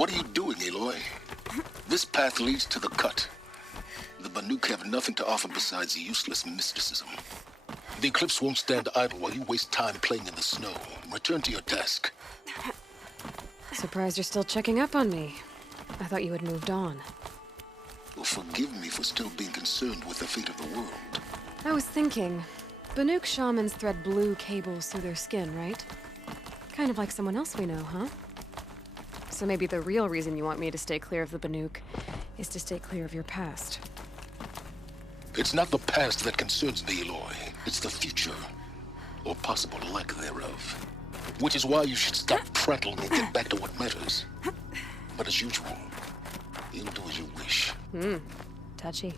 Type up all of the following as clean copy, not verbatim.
What are you doing, Aloy? This path leads to the cut. The Banuk have nothing to offer besides useless mysticism. The Eclipse won't stand idle while you waste time playing in the snow. Return to your task. Surprised you're still checking up on me. I thought you had moved on. Well, forgive me for still being concerned with the fate of the world. I was thinking, Banuk shamans thread blue cables through their skin, right? Kind of like someone else we know, huh? So maybe the real reason you want me to stay clear of the Banuk is to stay clear of your past. It's not the past that concerns me, Aloy. It's the future. Or possible lack thereof. Which is why you should stop prattling and get back to what matters. But as usual, you'll do as you wish. Touchy.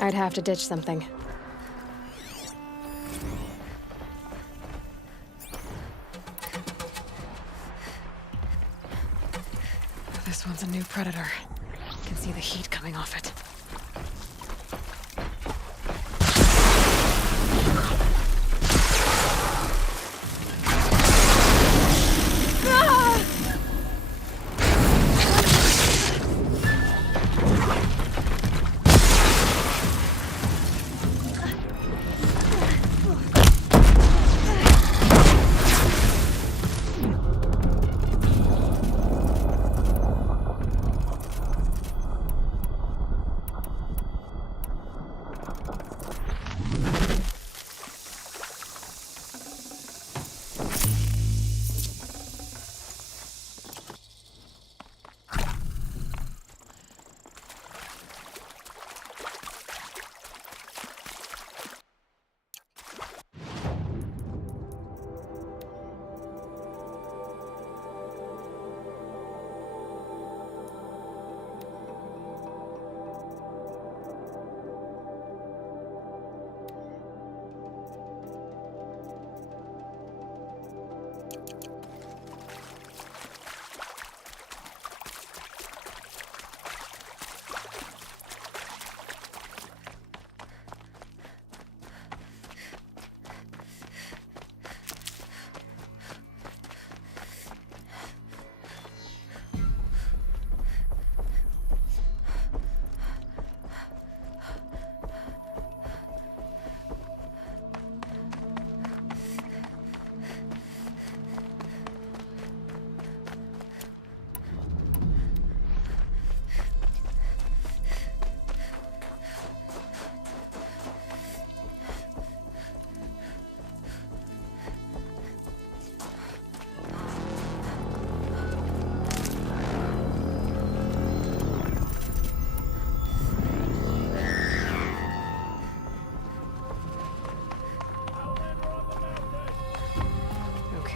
I'd have to ditch something. This one's a new predator. Can see the heat coming off it.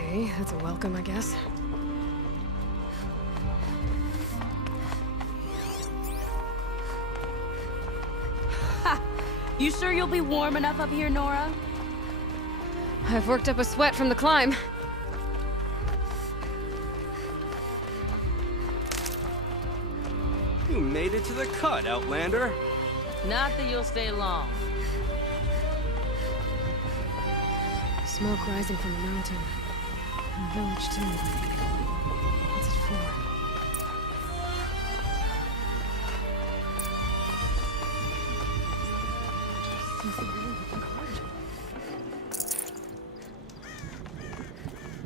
Okay, that's a welcome, I guess. Ha! You sure you'll be warm enough up here, Nora? I've worked up a sweat from the climb. You made it to the cut, Outlander. Not that you'll stay long. Smoke rising from the mountain. And village, too. What's it for?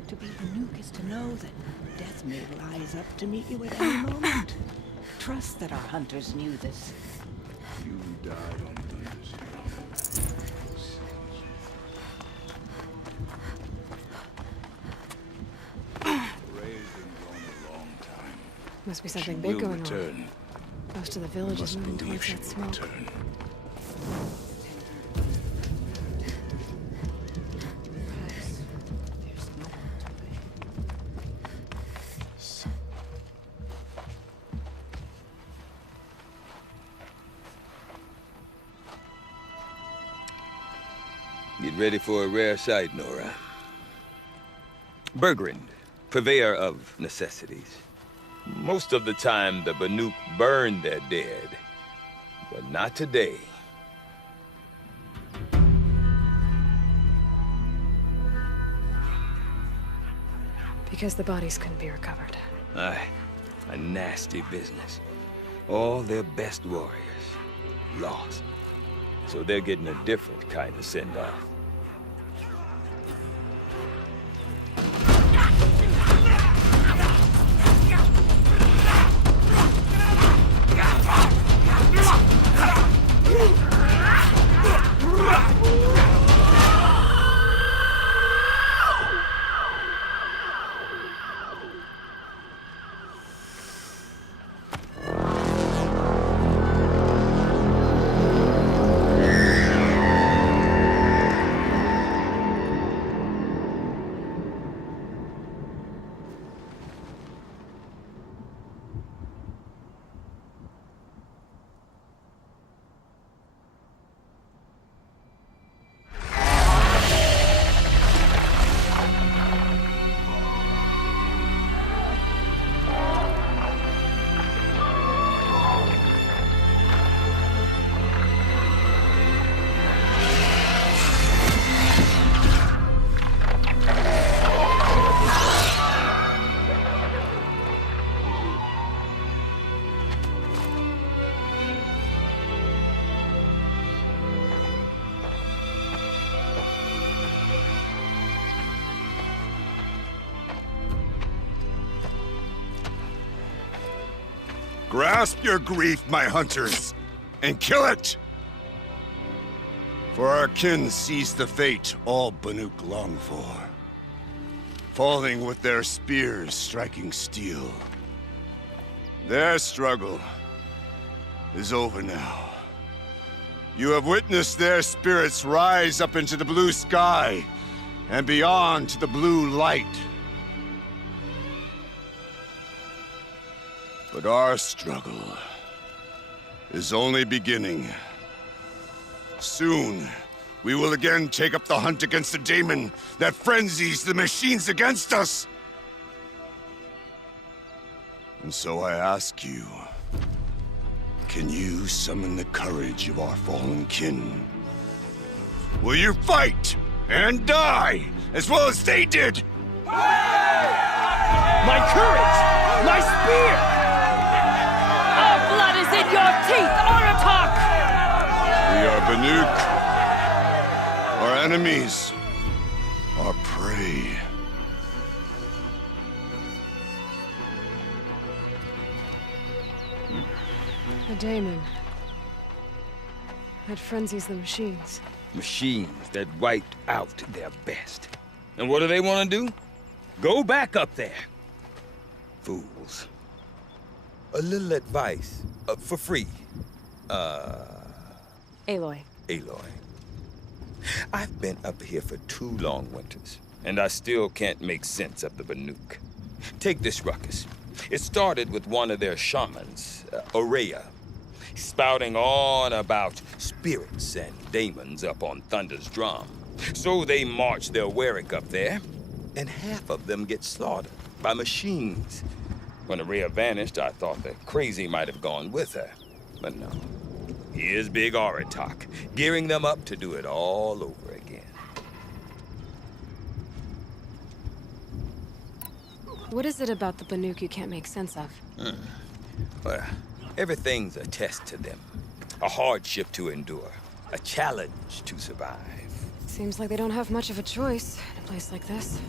To be Banuk is to know that death may rise up to meet you at any moment. Trust that our hunters knew this. You died on Thursday. Ray's been gone a long time. Must be something She big will going return. on. Most of the village is Must moving believe towards she that will smoke. return. Perhaps there's no other way. Get ready for a rare sight, Nora. Bergrand, purveyor of necessities. Most of the time, the Banuk burn their dead. But not today. Because the bodies couldn't be recovered. Aye, a nasty business. All their best warriors lost. So they're getting a different kind of send-off. Grasp your grief, my hunters, and kill it! For our kin sees the fate all Banuk long for. Falling with their spears striking steel. Their struggle is over now. You have witnessed their spirits rise up into the blue sky and beyond to the blue light. But our struggle is only beginning. Soon, we will again take up the hunt against the daemon that frenzies the machines against us. And so I ask you, can you summon the courage of our fallen kin? Will you fight and die as well as they did? My courage! My spear! Our blood is in your teeth, Oratok! We are Banuk. Our enemies are prey. A daemon. That frenzies the machines. Machines that wiped out their best. And what do they want to do? Go back up there. Fools. A little advice, for free. Aloy. Aloy. I've been up here for 2 long winters. and I still can't make sense of the Banuk. Take this ruckus. It started with one of their shamans, Orea, spouting on about spirits and demons up on Thunder's drum. So they march their Warwick up there, and half of them get slaughtered by machines. When Orea vanished, I thought the crazy might have gone with her. But no. Here's Big Aratak, gearing them up to do it all over again. What is it about the Banuk you can't make sense of? Well, everything's a test to them. A hardship to endure. A challenge to survive. Seems like they don't have much of a choice in a place like this.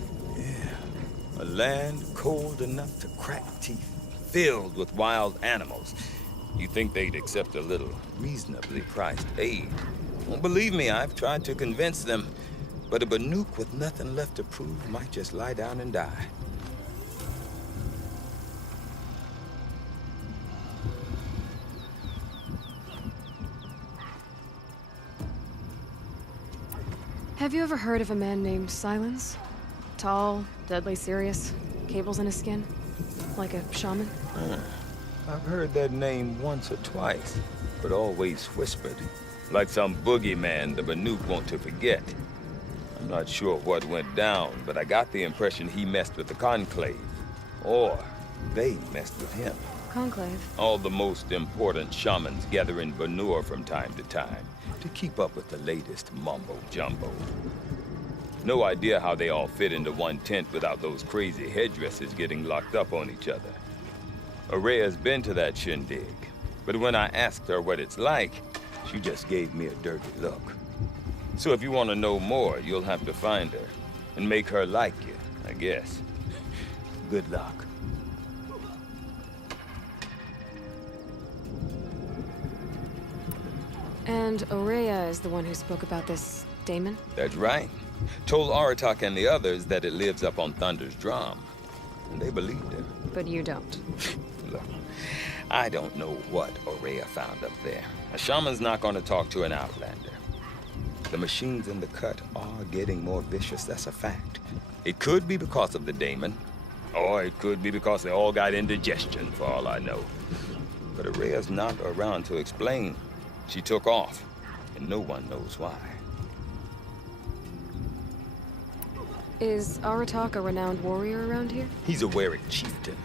A land cold enough to crack teeth, filled with wild animals. You think they'd accept a little reasonably priced aid. Well, believe me, I've tried to convince them, but a Banuk with nothing left to prove might just lie down and die. Have you ever heard of a man named Silence? Tall, deadly serious, cables in his skin, like a shaman? I've heard that name once or twice, but always whispered, like some boogeyman the Banuk want to forget. I'm not sure what went down, but I got the impression he messed with the Conclave, or they messed with him. Conclave? All the most important shamans gather in Banur from time to time to keep up with the latest mumbo-jumbo. No idea how they all fit into one tent without those crazy headdresses getting locked up on each other. Orea's been to that shindig, but when I asked her what it's like, she just gave me a dirty look. So if you want to know more, you'll have to find her and make her like you, I guess. Good luck. And Orea is the one who spoke about this daemon? That's right. Told Aratak and the others that it lives up on Thunder's drum. And they believed her. But you don't. Look, I don't know what Orea found up there. A shaman's not going to talk to an outlander. The machines in the cut are getting more vicious, that's a fact. It could be because of the daemon, or it could be because they all got indigestion, for all I know. But Orea's not around to explain. She took off, and no one knows why. Is Aratak a renowned warrior around here? He's a Warwick chieftain.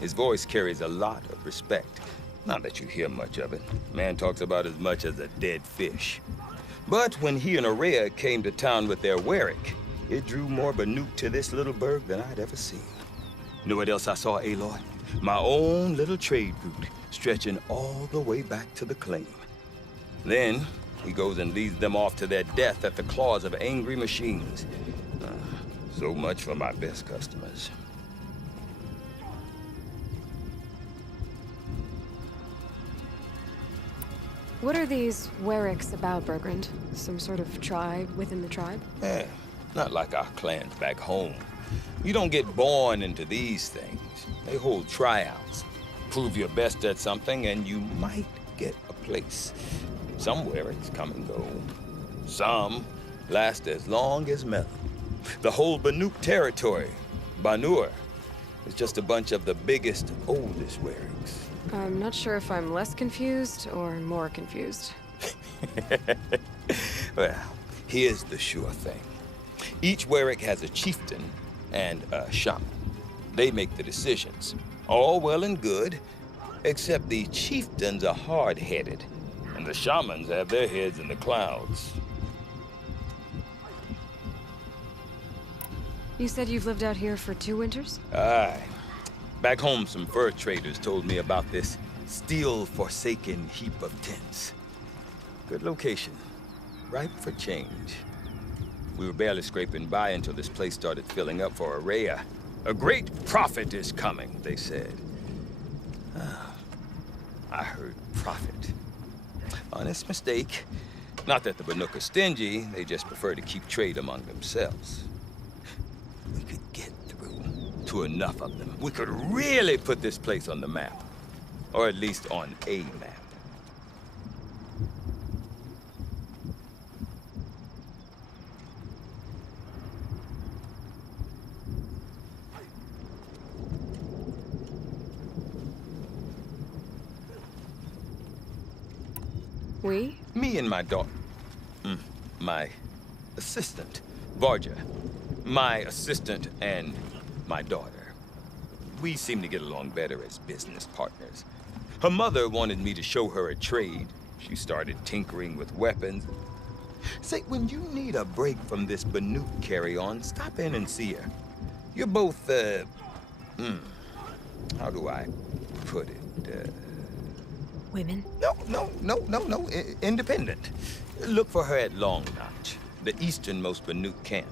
His voice carries a lot of respect. Not that you hear much of it. Man talks about as much as a dead fish. But when he and Orea came to town with their Warwick, it drew more Banuk to this little burg than I'd ever seen. You know what else I saw, Aloy? My own little trade route, stretching all the way back to the claim. Then, he goes and leads them off to their death at the claws of angry machines. So much for my best customers. What are these Warwicks about, Bergrand? Some sort of tribe within the tribe? Not like our clans back home. You don't get born into these things. They hold tryouts. Prove your best at something and you might get a place. Some Warwicks come and go. Some last as long as Melon. The whole Banuk territory, Banur, is just a bunch of the biggest, oldest Warwicks. I'm not sure if I'm less confused or more confused. Well, here's the sure thing. Each Warwick has a chieftain and a shaman. They make the decisions. All well and good, except the chieftains are hard-headed, and the shamans have their heads in the clouds. You said you've lived out here for 2 winters? Aye. Back home, some fur traders told me about this steel-forsaken heap of tents. Good location. Ripe for change. We were barely scraping by until this place started filling up for Orea. A great prophet is coming, they said. I heard prophet. Honest mistake. Not that the Banuk are stingy, they just prefer to keep trade among themselves. We could get through to enough of them. We could really put this place on the map. Or at least on a map. We? Me and my daughter. My assistant, Varja. My assistant and my daughter. We seem to get along better as business partners. Her mother wanted me to show her a trade. She started tinkering with weapons. Say, when you need a break from this Banuk carry-on, stop in and see her. You're both, how do I put it? Women? No. Independent. Look for her at Long Notch, the easternmost Banuk camp.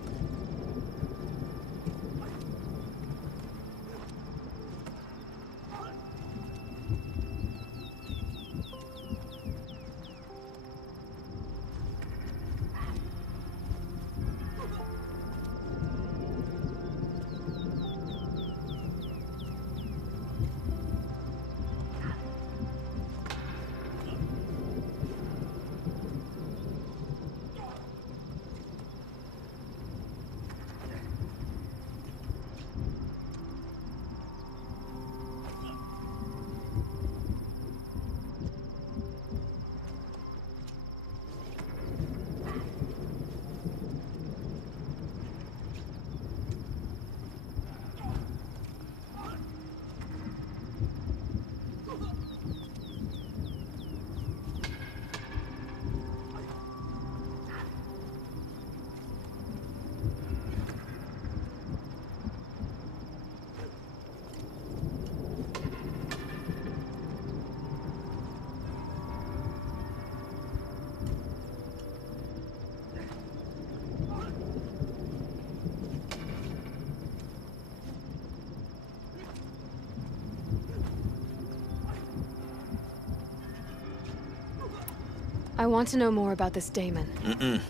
I want to know more about this Damon.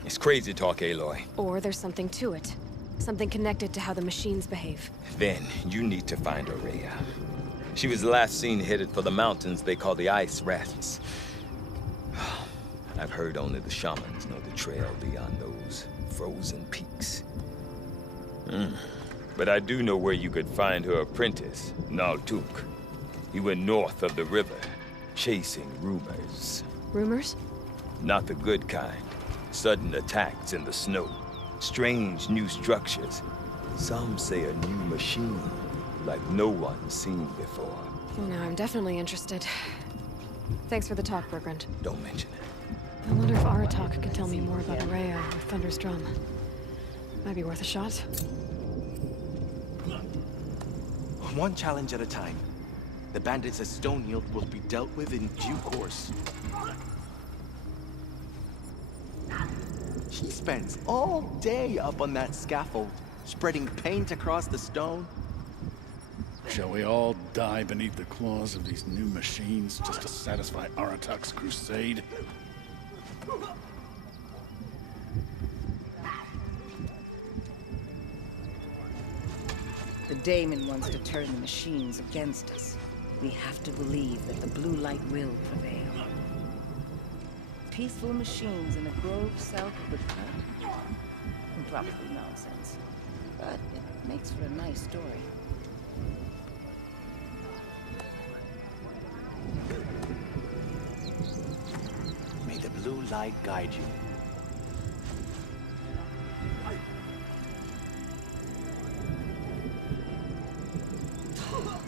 It's crazy talk, Aloy. Or there's something to it. Something connected to how the machines behave. Then, you need to find Aurea. She was last seen headed for the mountains they call the Ice Rats. I've heard only the shamans know the trail beyond those frozen peaks. But I do know where you could find her apprentice, Naltuk. He went north of the river, chasing rumors. Rumors? Not the good kind. Sudden attacks in the snow. Strange new structures. Some say a new machine, like no one's seen before. Now I'm definitely interested. Thanks for the talk, Bergrand. Don't mention it. I wonder if Aratak can tell me more about Aurea or Thunder's drum. Might be worth a shot. One challenge at a time. The bandits at Stonehill will be dealt with in due course. She spends all day up on that scaffold, spreading paint across the stone. Shall we all die beneath the claws of these new machines just to satisfy Aratak's crusade? The Daemon wants to turn the machines against us. We have to believe that the blue light will prevail. Peaceful machines in a grove south of the cut? Probably nonsense. But it makes for a nice story. May the blue light guide you.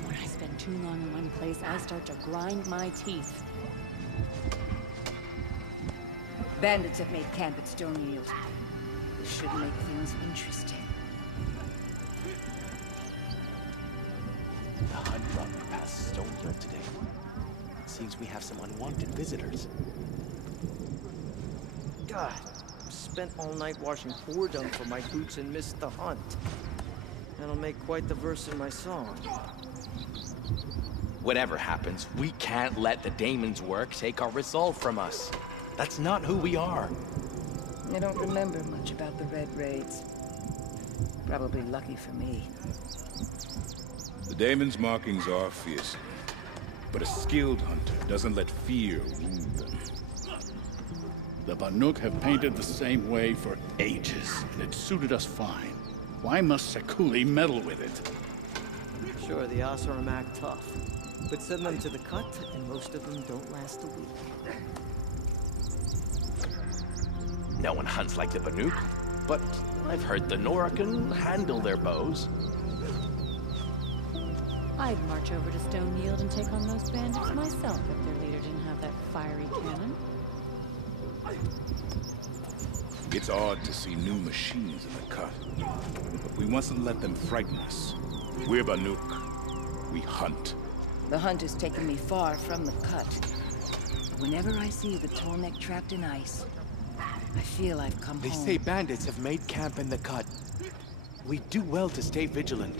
When I spend too long in one place, I start to grind my teeth. Bandits have made camp at Stonehill. This should make things interesting. The hunt brought me past Stonehill today. Seems we have some unwanted visitors. God, spent all night washing whoredom for my boots and missed the hunt. That'll make quite the verse in my song. Whatever happens, we can't let the Daemon's work take our resolve from us. That's not who we are. I don't remember much about the Red Raids. Probably lucky for me. The Daemon's markings are fearsome, but a skilled hunter doesn't let fear wound them. The Banuk have painted the same way for ages, and it suited us fine. Why must Sekuli meddle with it? Sure, the Oseram act tough, but send them to the cut, and most of them don't last a week. No one hunts like the Banuk, but I've heard the Nora can handle their bows. I'd march over to Stone Yield and take on those bandits myself if their leader didn't have that fiery cannon. It's odd to see new machines in the cut, but we mustn't let them frighten us. We're Banuk. We hunt. The hunt has taken me far from the cut. Whenever I see the tall neck trapped in ice, I feel I've come They home. say bandits have made camp in the cut. We do well to stay vigilant.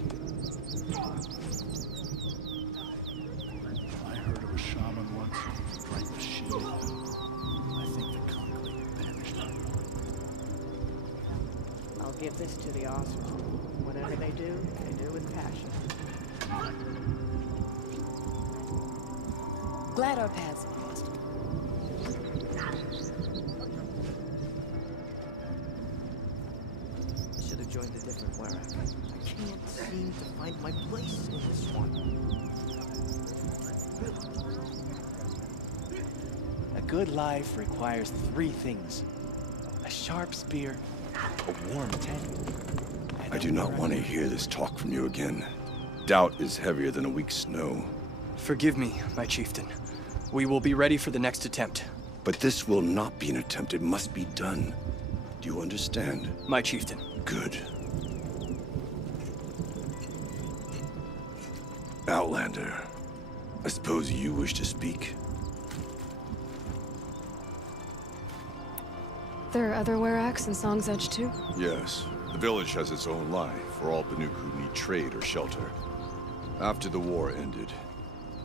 I heard of a shaman once who drank the shield. I think the conclave banished him. I'll give this to the Oswald. Whatever they do with passion. Glad our paths crossed. I should have joined a different Warwick. I can't seem to find my place in this one. A good life requires 3 things. A sharp spear, a warm tent. I do not want to hear this talk from you again. Doubt is heavier than a week's snow. Forgive me, my chieftain. We will be ready for the next attempt. But this will not be an attempt. It must be done. Do you understand? My chieftain. Good. Outlander, I suppose you wish to speak? There are other Weraks in Song's Edge too? Yes. The village has its own life for all Banuk who need trade or shelter. After the war ended,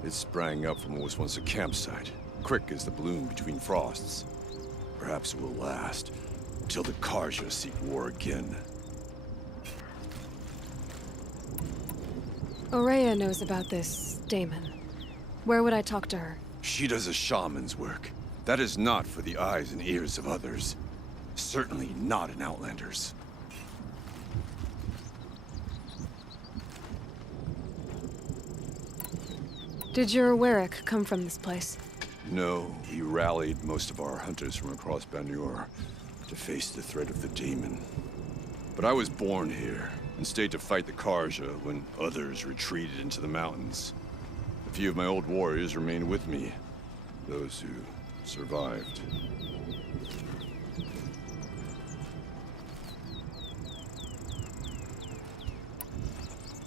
it sprang up from what was once a campsite, quick as the bloom between frosts. Perhaps it will last until the Karja seek war again. Aurea knows about this Damon. Where would I talk to her? She does a shaman's work. That is not for the eyes and ears of others. Certainly not an Outlander's. Did your Warwick come from this place? No, we rallied most of our hunters from across Banur to face the threat of the Demon. But I was born here and stayed to fight the Karja when others retreated into the mountains. A few of my old warriors remained with me, those who survived.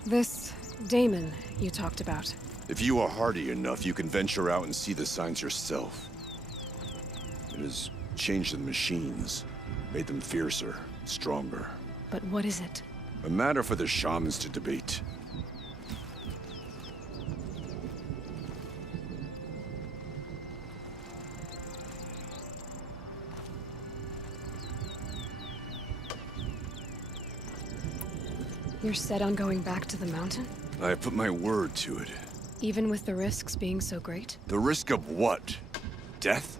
This Damon you talked about. If you are hardy enough, you can venture out and see the signs yourself. It has changed the machines, made them fiercer, stronger. But what is it? A matter for the shamans to debate. You're set on going back to the mountain? I have put my word to it. Even with the risks being so great? The risk of what? Death?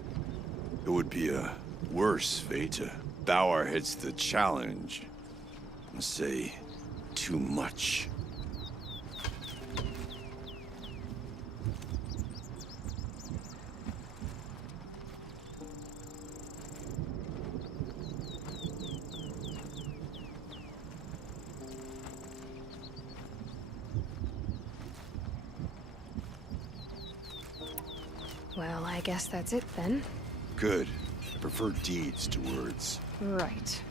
It would be a worse fate to bow our heads to the challenge and say too much. Well, I guess that's it then. Good. I prefer deeds to words. Right.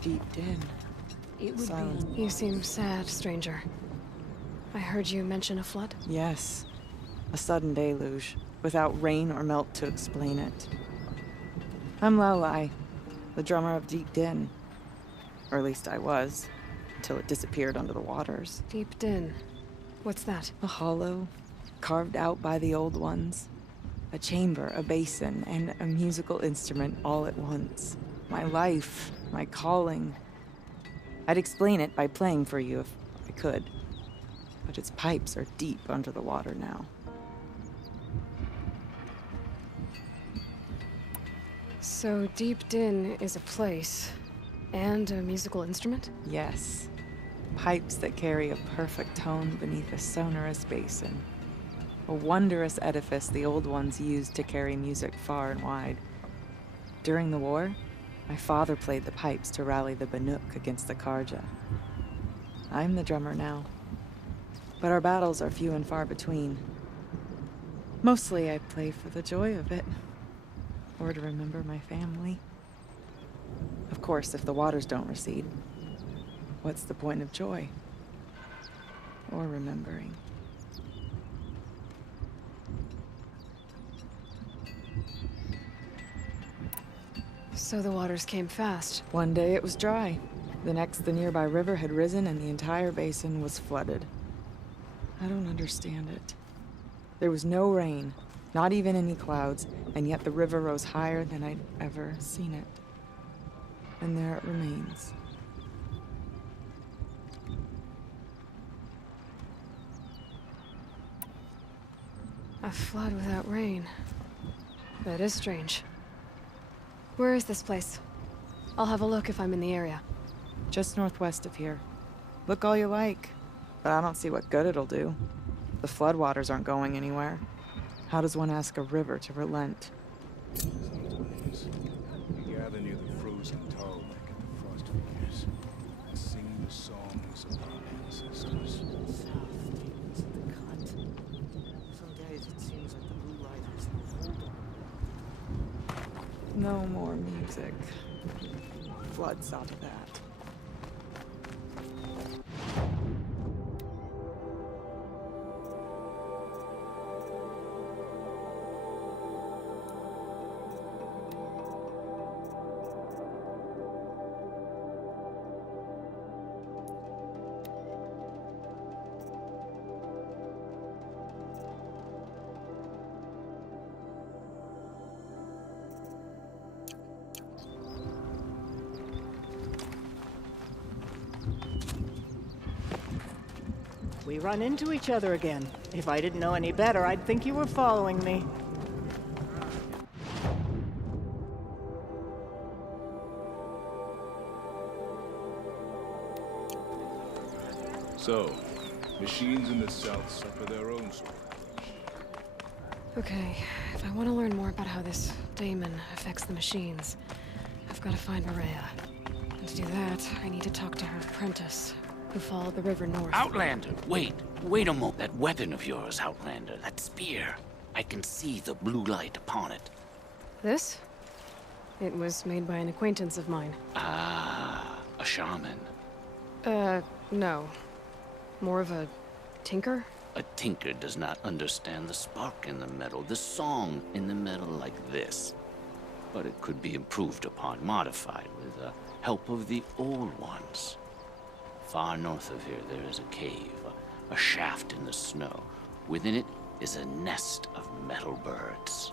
Deep din. It would Silent. be You seem sad, stranger. I heard you mention a flood? Yes. A sudden deluge, without rain or melt to explain it. I'm Lelai, the drummer of Deep Din. Or at least I was, until it disappeared under the waters. Deep Din. What's that? A hollow, carved out by the old ones. A chamber, a basin, and a musical instrument all at once. My life, my calling. I'd explain it by playing for you if I could. But its pipes are deep under the water now. So Deep Din is a place and a musical instrument? Yes. Pipes that carry a perfect tone beneath a sonorous basin. A wondrous edifice the old ones used to carry music far and wide. During the war, my father played the pipes to rally the Banuk against the Karja. I'm the drummer now, but our battles are few and far between. Mostly I play for the joy of it, or to remember my family. Of course, if the waters don't recede, what's the point of joy? Or remembering? So the waters came fast. One day it was dry. The next, the nearby river had risen and the entire basin was flooded. I don't understand it. There was no rain, not even any clouds, and yet the river rose higher than I'd ever seen it. And there it remains. A flood without rain. That is strange. Where is this place? I'll have a look if I'm in the area. Just northwest of here. Look all you like, but I don't see what good it'll do. The floodwaters aren't going anywhere. How does one ask a river to relent? We gather near the frozen tar lake at the frost figures and sing the songs of our ancestors. Some days it seems like the blue light has no hold on. No more music. Blood saw to that. We run into each other again. If I didn't know any better, I'd think you were following me. So, machines in the south suffer their own sort of approach. Okay, if I want to learn more about how this daemon affects the machines, I've got to find Maria. And to do that, I need to talk to her apprentice, who followed the river north. Outlander, wait a moment. That weapon of yours, Outlander, that spear. I can see the blue light upon it. This? It was made by an acquaintance of mine. Ah, a shaman. No. More of a tinker? A tinker does not understand the spark in the metal, the song in the metal like this. But it could be improved upon, modified with the help of the old ones. Far north of here, there is a cave, a shaft in the snow. Within it is a nest of metal birds.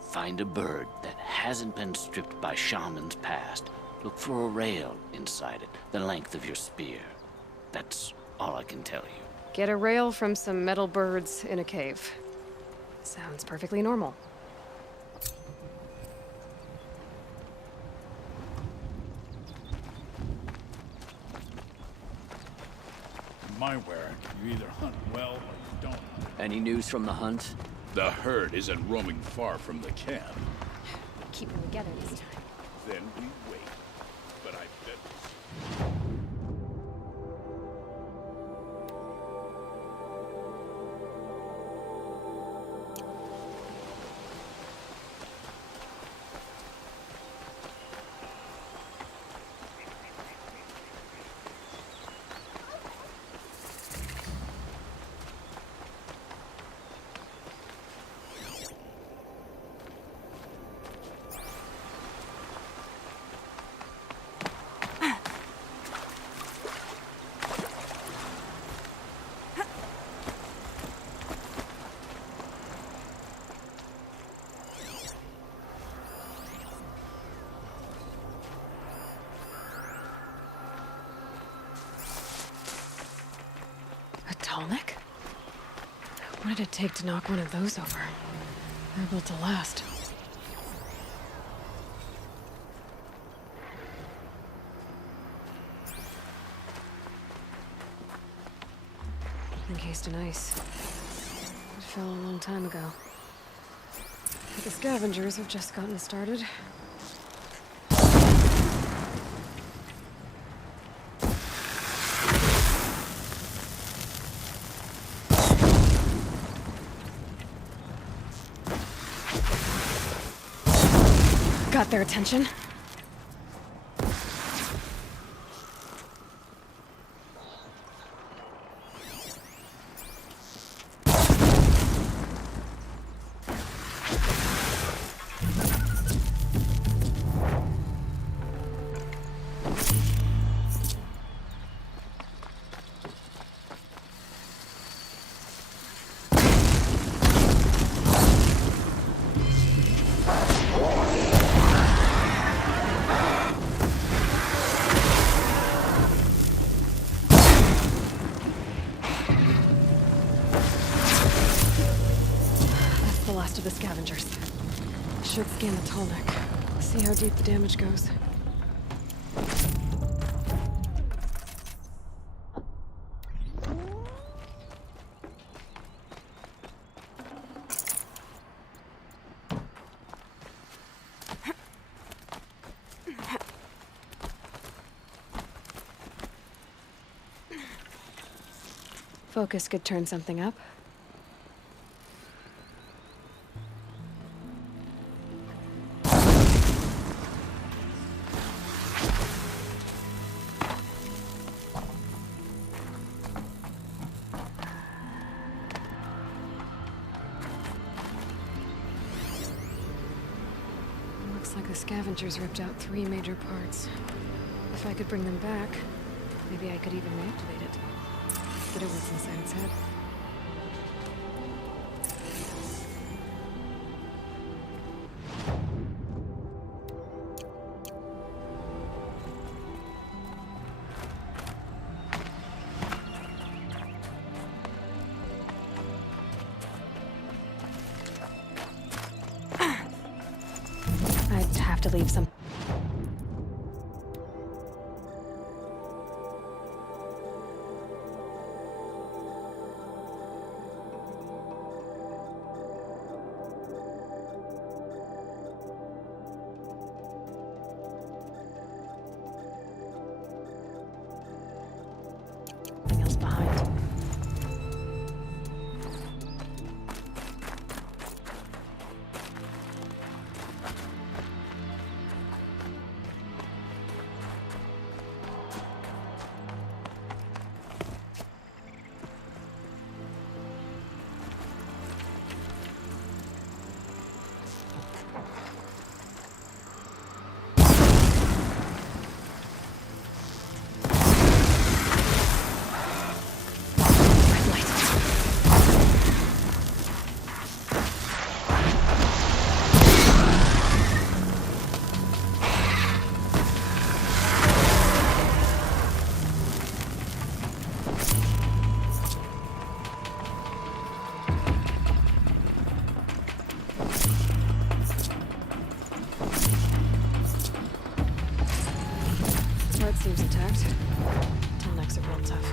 Find a bird that hasn't been stripped by shamans past. Look for a rail inside it, the length of your spear. That's all I can tell you. Get a rail from some metal birds in a cave. Sounds perfectly normal. In my wearing, you either hunt well or you don't. Any news from the hunt? The herd isn't roaming far from the camp. Keep them together this time. Then we wait. But I bet... What did it take to knock one of those over? They're built to last. Encased in ice. It fell a long time ago. But the scavengers have just gotten started. Got their attention. Of the scavengers. Should scan the tall neck. See how deep the damage goes. Focus could turn something up. Looks like the scavengers ripped out 3 major parts. If I could bring them back, maybe I could even reactivate it. Get it what's inside its head. I'd have to leave some. Else behind. Heart seems intact. Tall necks are real tough.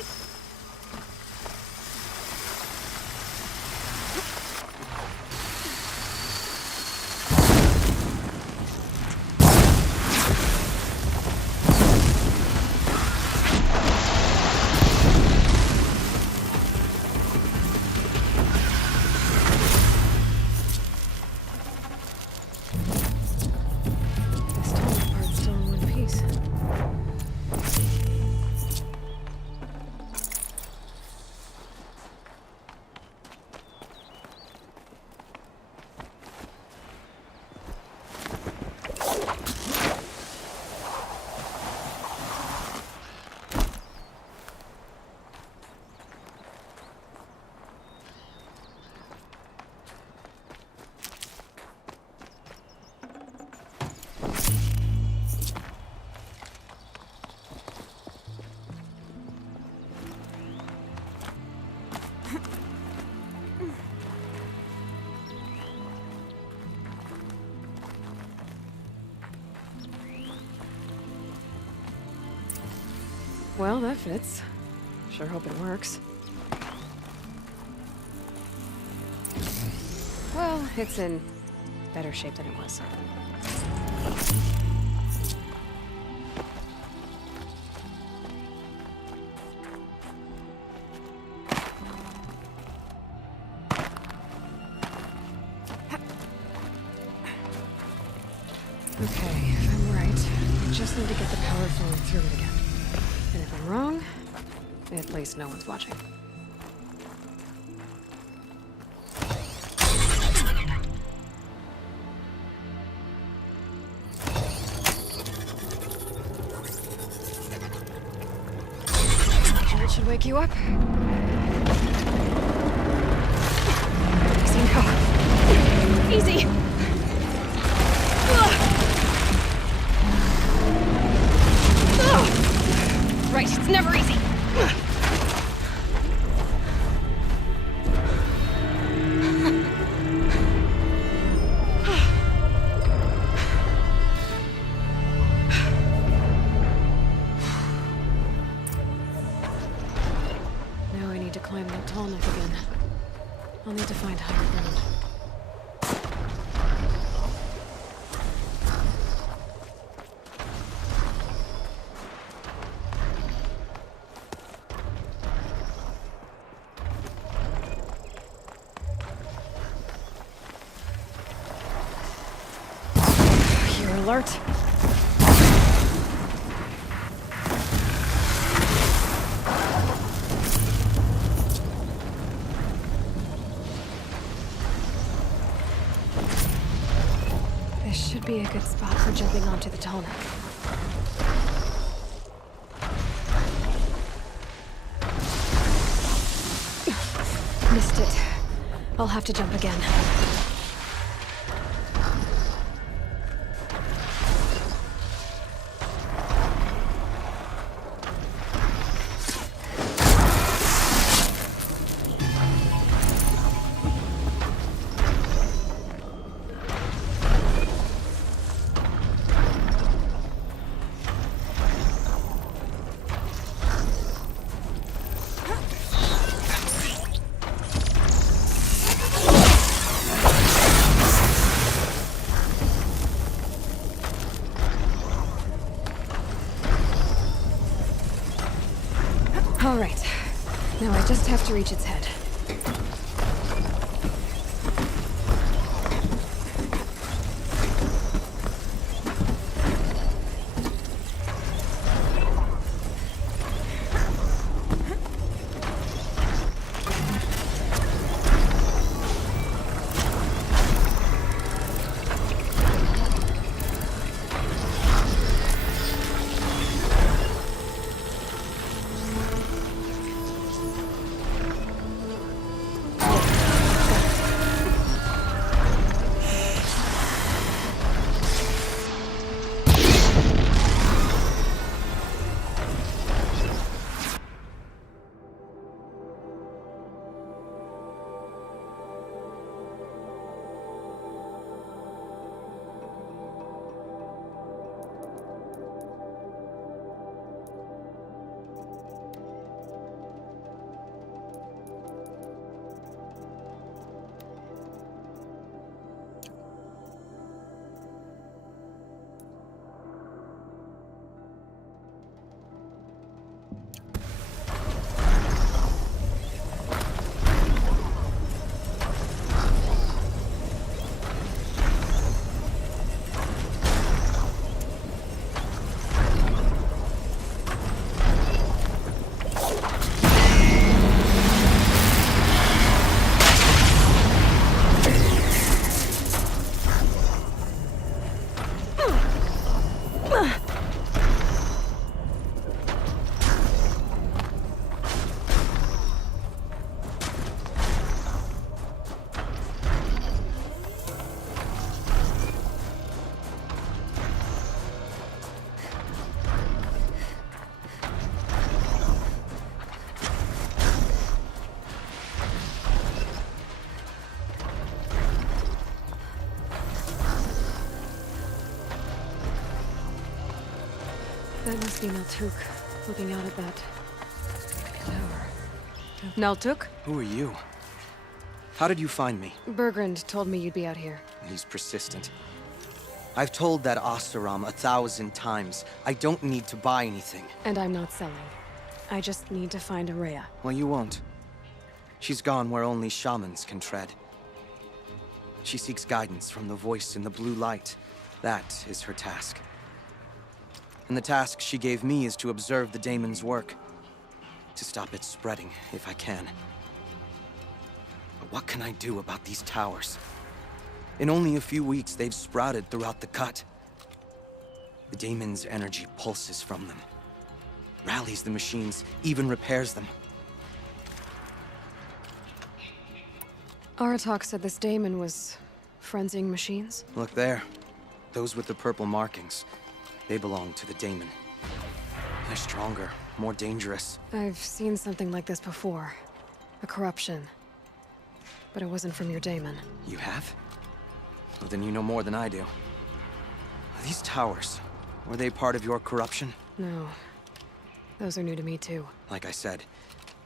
This tunnel part's still in one piece. Well, that fits. Sure hope it works. Well, it's in better shape than it was. Okay, if I'm right, I just need to get the power flowing through it again. And if I'm wrong, at least no one's watching. That should wake you up. Easy now. Easy. Right, it's never easy. Now I need to climb that tall neck again. I'll need to find higher ground. Alert. This should be a good spot for jumping onto the tall neck. Missed it. I'll have to jump again. All right. Now I just have to reach its head. must be Naltuk, looking out at that tower. Naltuk? Who are you? How did you find me? Bergrand told me you'd be out here. He's persistent. I've told that Oseram 1,000 times. I don't need to buy anything. And I'm not selling. I just need to find Araya. Well, you won't. She's gone where only shamans can tread. She seeks guidance from the voice in the blue light. That is her task. And the task she gave me is to observe the daemon's work. To stop it spreading, if I can. But what can I do about these towers? In only a few weeks, they've sprouted throughout the cut. The daemon's energy pulses from them. Rallies the machines, even repairs them. Aratak said this daemon was frenzying machines. Look there. Those with the purple markings. They belong to the daemon. They're stronger, more dangerous. I've seen something like this before. A corruption. But it wasn't from your daemon. You have? Well, then you know more than I do. These towers, were they part of your corruption? No. Those are new to me, too. Like I said,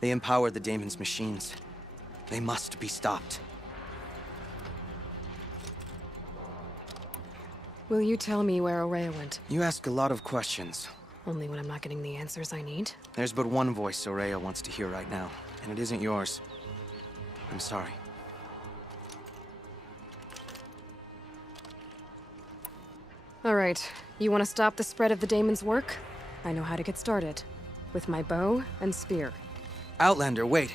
they empower the daemon's machines. They must be stopped. Will you tell me where Araya went? You ask a lot of questions. Only when I'm not getting the answers I need. There's but one voice Araya wants to hear right now, and it isn't yours. I'm sorry. All right. You want to stop the spread of the daemon's work? I know how to get started. With my bow and spear. Outlander, wait.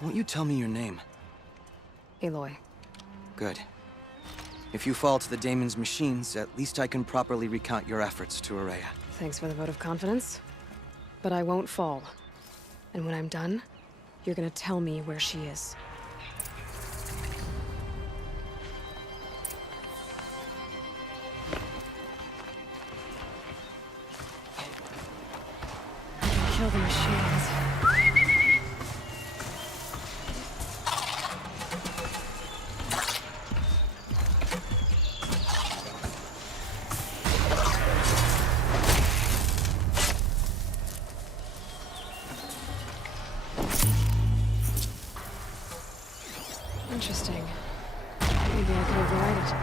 Won't you tell me your name? Aloy. Good. If you fall to the daemon's machines, at least I can properly recount your efforts to Araya. Thanks for the vote of confidence. But I won't fall. And when I'm done, you're gonna tell me where she is. I can kill the machines. Interesting. Maybe I could override it.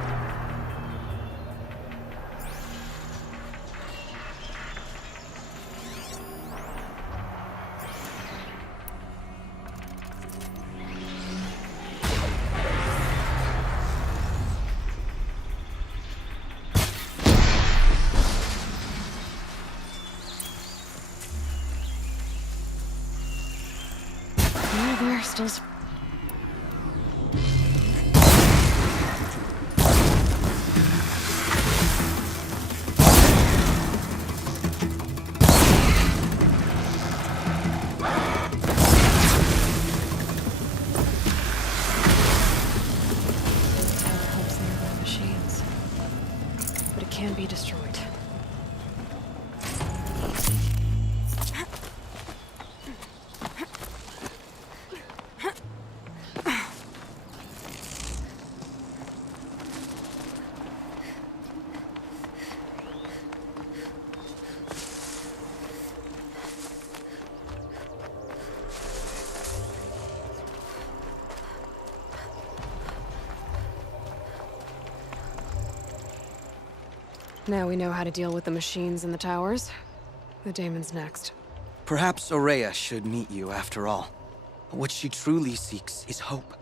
They're still... can be destroyed. Now we know how to deal with the machines in the towers. The daemon's next. Perhaps Araya should meet you after all. What she truly seeks is hope.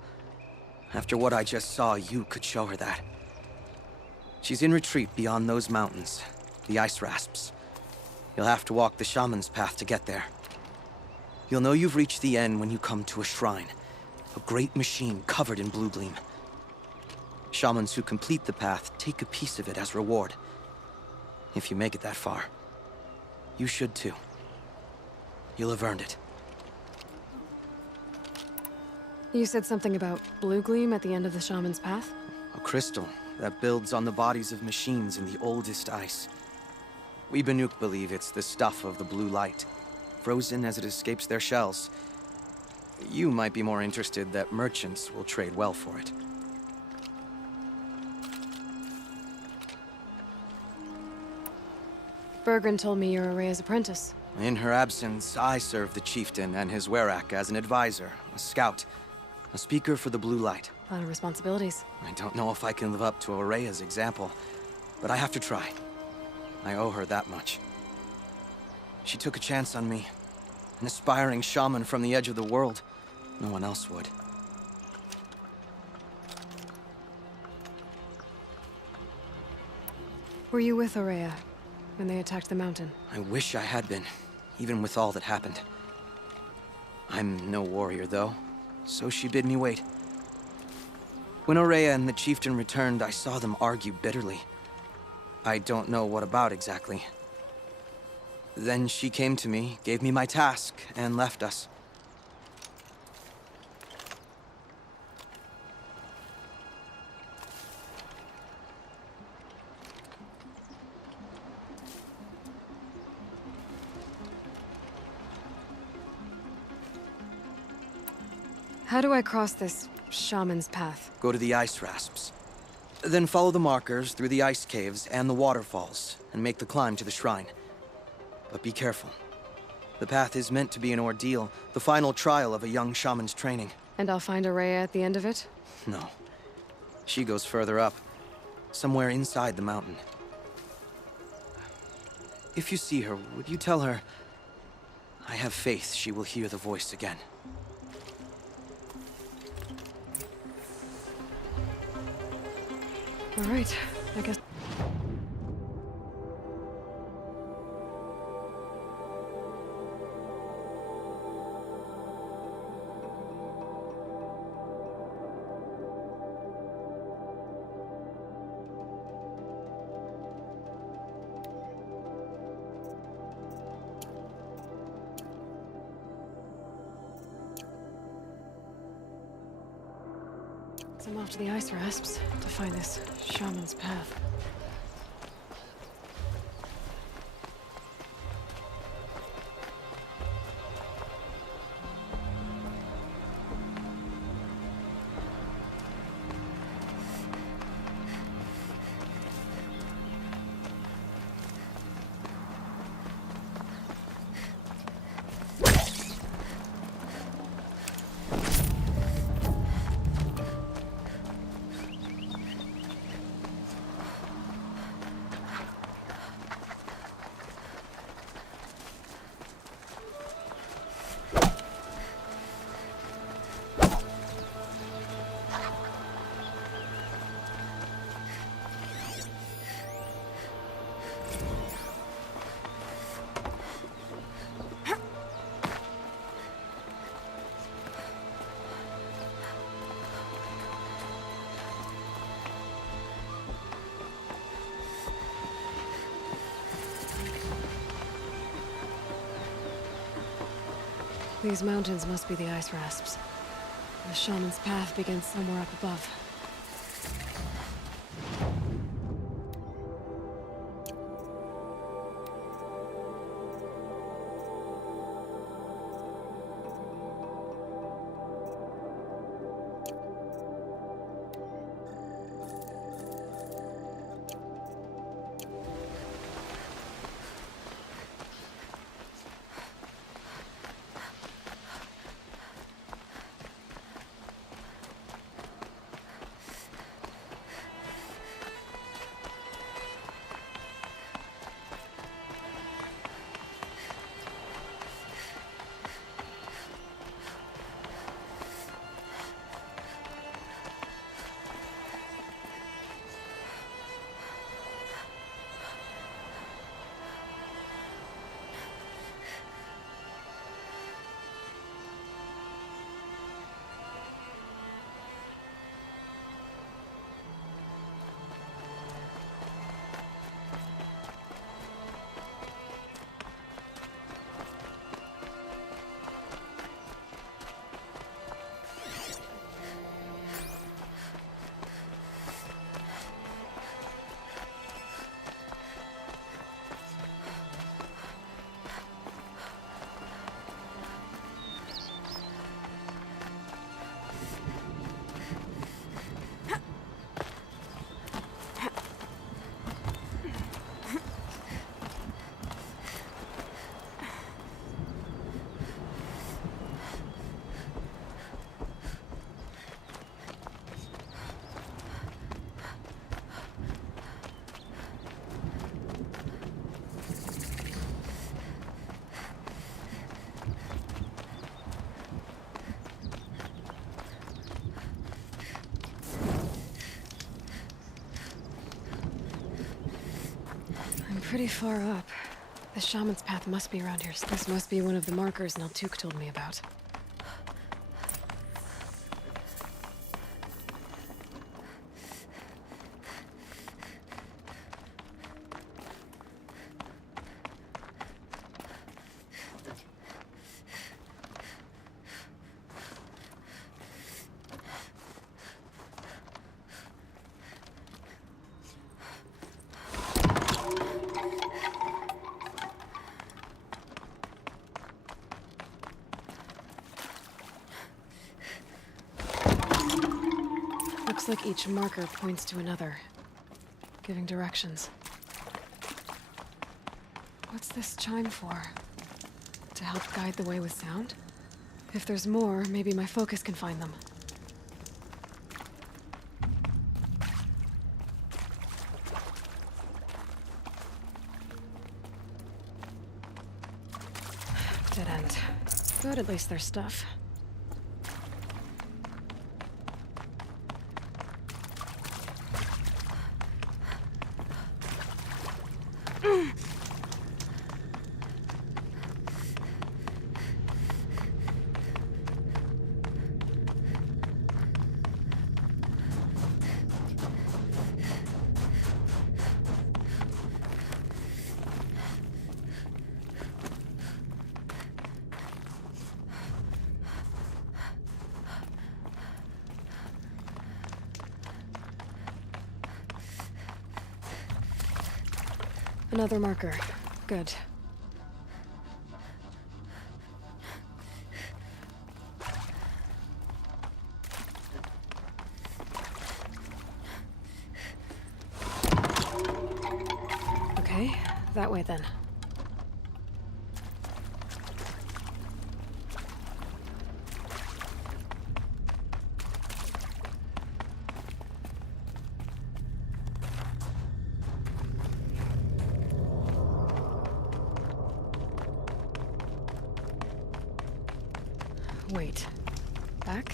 After what I just saw, you could show her that. She's in retreat beyond those mountains, the ice rasps. You'll have to walk the shaman's path to get there. You'll know you've reached the end when you come to a shrine, a great machine covered in blue gleam. Shamans who complete the path take a piece of it as reward. If you make it that far, you should too. You'll have earned it. You said something about blue gleam at the end of the shaman's path? A crystal that builds on the bodies of machines in the oldest ice. We Banuk believe it's the stuff of the blue light, frozen as it escapes their shells. You might be more interested that merchants will trade well for it. Bergren told me you're Araya's apprentice. In her absence, I serve the chieftain and his werak as an advisor, a scout, a speaker for the Blue Light. A lot of responsibilities. I don't know if I can live up to Araya's example, but I have to try. I owe her that much. She took a chance on me. An aspiring shaman from the edge of the world. No one else would. Were you with Araya when they attacked the mountain? I wish I had been, even with all that happened. I'm no warrior, though, so she bid me wait. When Araya and the chieftain returned, I saw them argue bitterly. I don't know what about exactly. Then she came to me, gave me my task, and left us. How do I cross this shaman's path? Go to the ice rasps. Then follow the markers through the ice caves and the waterfalls, and make the climb to the shrine. But be careful. The path is meant to be an ordeal, the final trial of a young shaman's training. And I'll find Araya at the end of it? No. She goes further up, somewhere inside the mountain. If you see her, would you tell her, I have faith she will hear the voice again. All right, I guess... I'm off to the ice rasps to find this shaman's path. These mountains must be the ice rasps. The shaman's path begins somewhere up above. pretty far up. The shaman's path must be around here. This must be one of the markers Naltuk told me about. Looks like each marker points to another, giving directions. What's this chime for? To help guide the way with sound? If there's more, maybe my focus can find them. Dead end. But at least there's stuff. Another marker. Good. Okay, that way then. Wait. Back?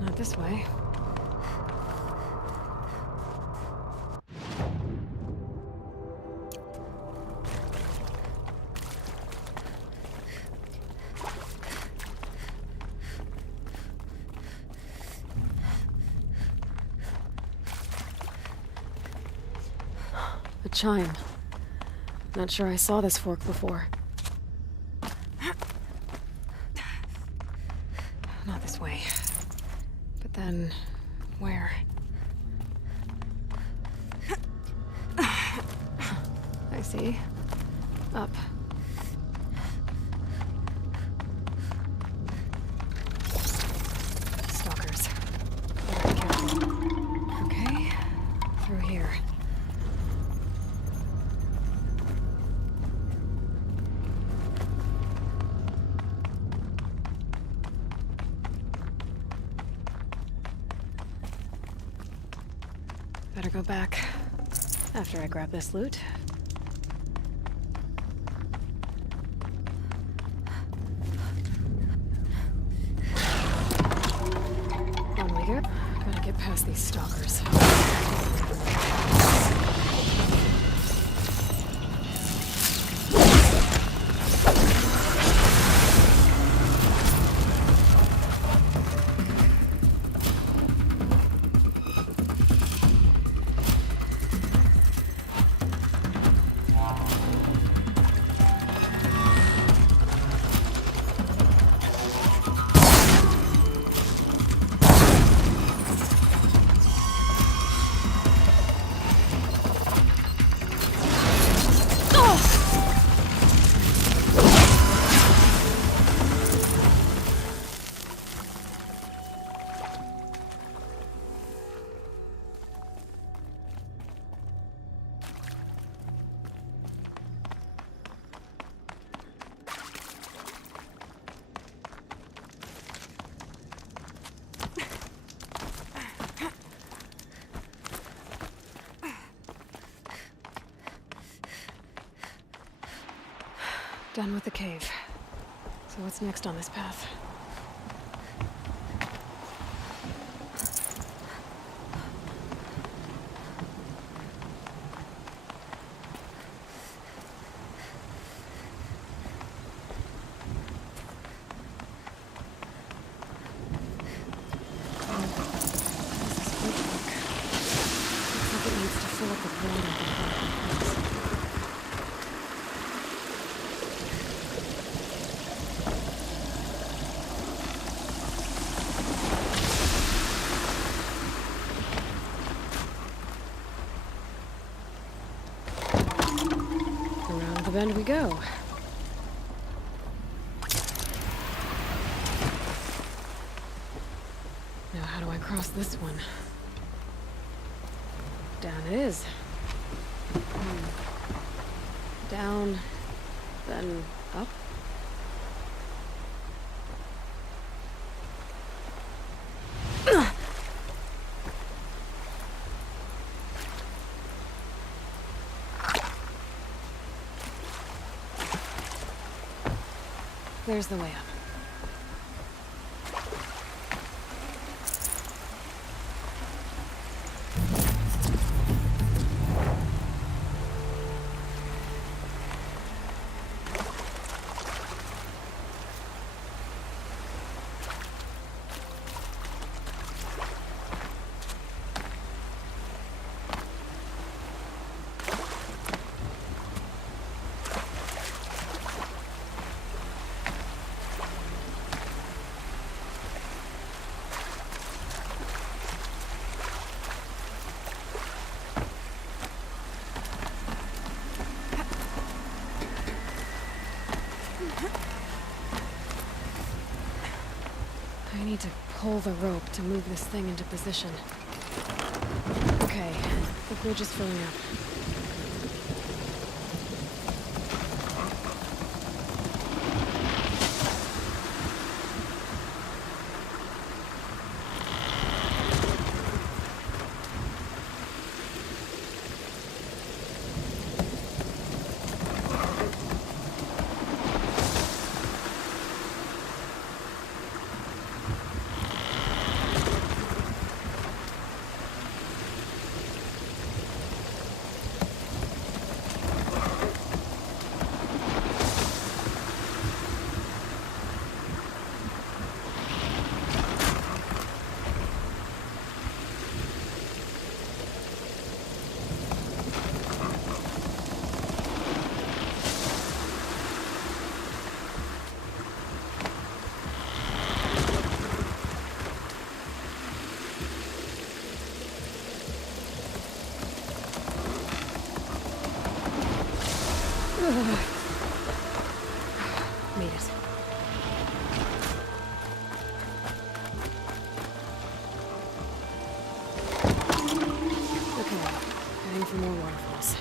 Not this way. A chime. Not sure I saw this fork before. Not this way. But then, where? I see. Up. Stalkers. Better be careful. Okay. Through here. Better go back after I grab this loot. On we go. Gotta get past these stalkers. Done with the cave. So what's next on this path? Around the bend we go. Now how do I cross this one? Down it is. Down, then up. There's the way up. I need to pull the rope to move this thing into position. Okay, the bridge is filling up. Made it. Okay, heading for more waterfalls.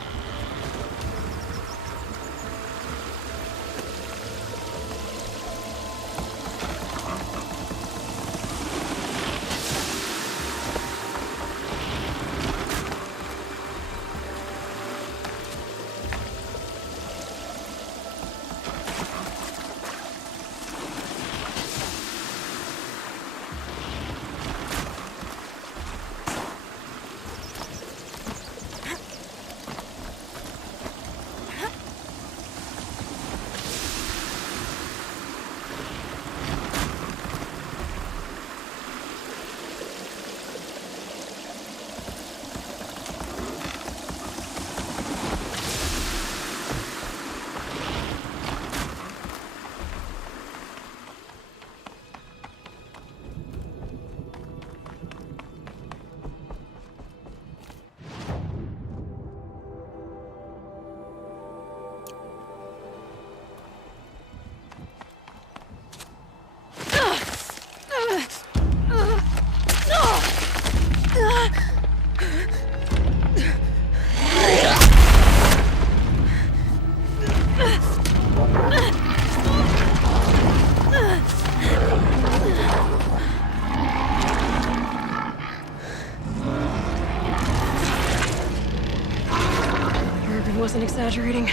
Wasn't exaggerating.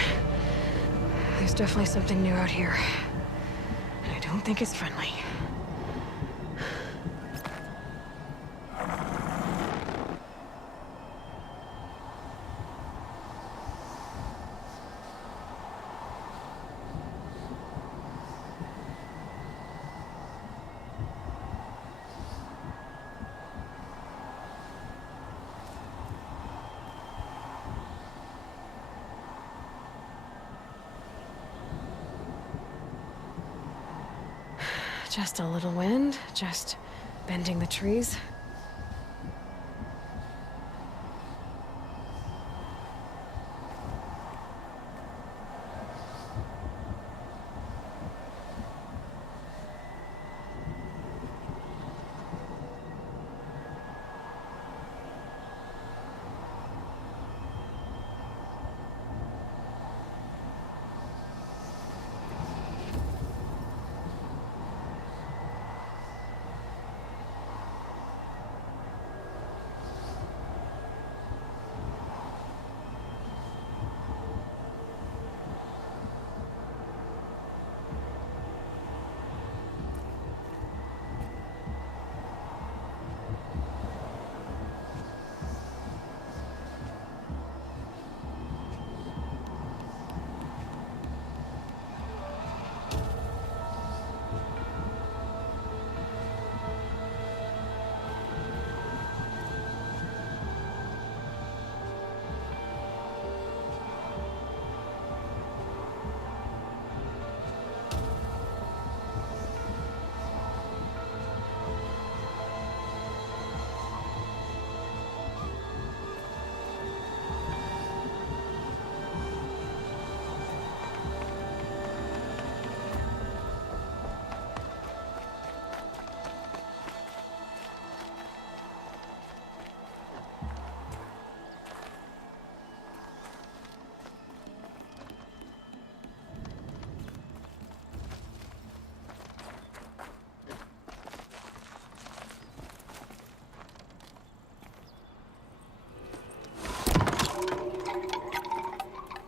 There's definitely something new out here. And I don't think it's friendly. Just a little wind, just bending the trees.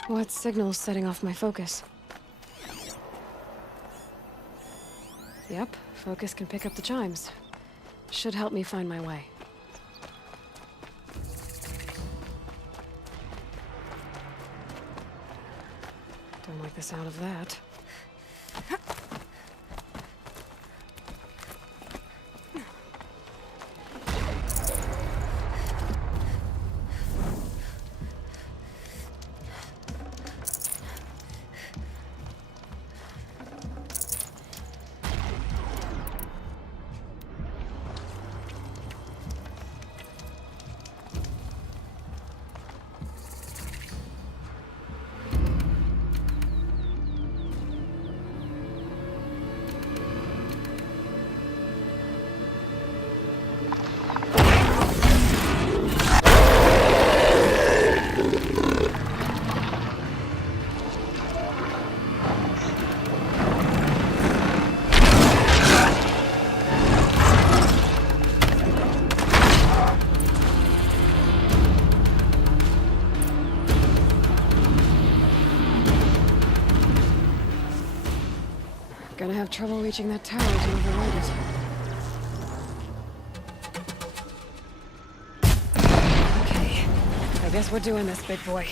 What signal's setting off my focus? Yep, focus can pick up the chimes. Should help me find my way. Don't like the sound of that. Gonna have trouble reaching that tower to override it. Okay, I guess we're doing this, big boy.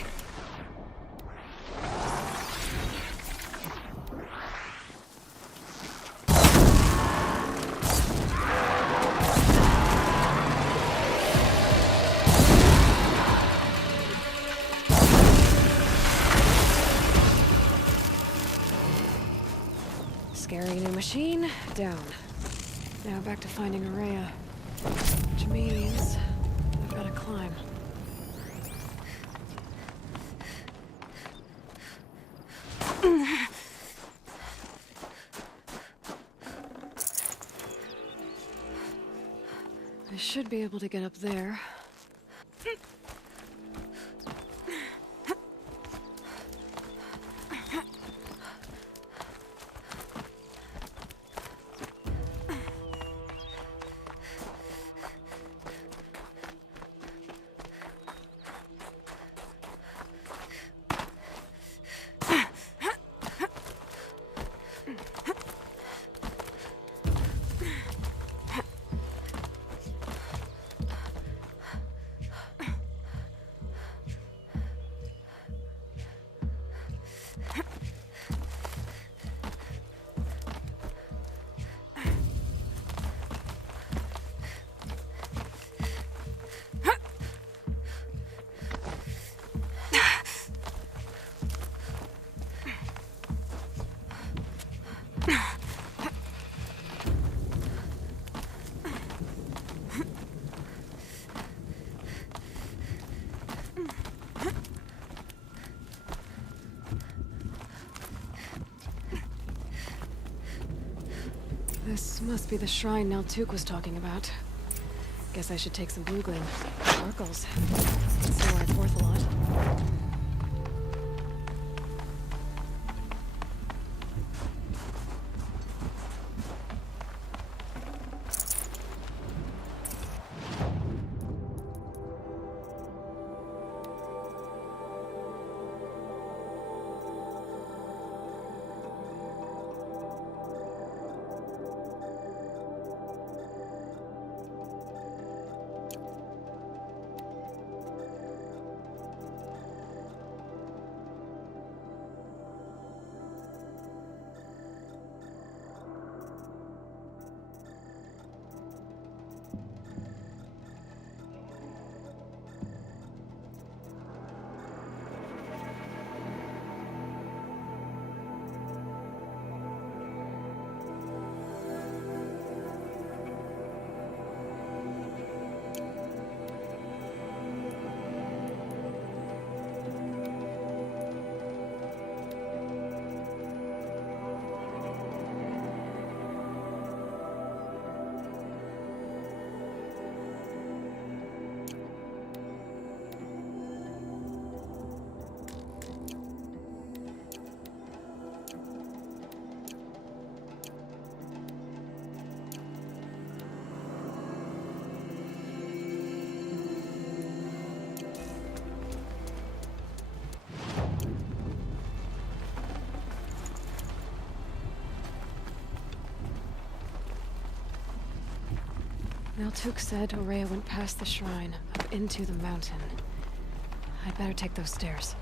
Scary new machine, down. Now back to finding Araya. Which means I've got to climb. I should be able to get up there. This must be the shrine Naltuk was talking about. Guess I should take some blue gleam. Sparkles. It's so worth a lot. Naltuk said Ourea went past the shrine, up into the mountain. I'd better take those stairs.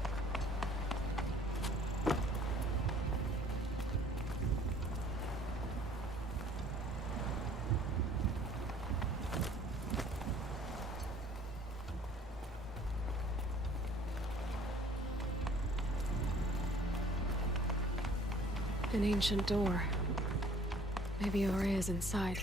An ancient door. Maybe Ourea's inside.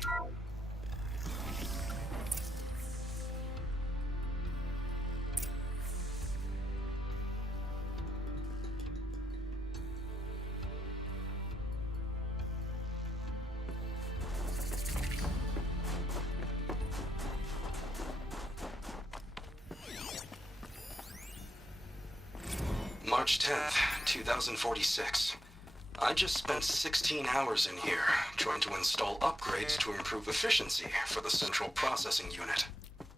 March 10th, 2046. I just spent 16 hours in here, trying to install upgrades to improve efficiency for the central processing unit.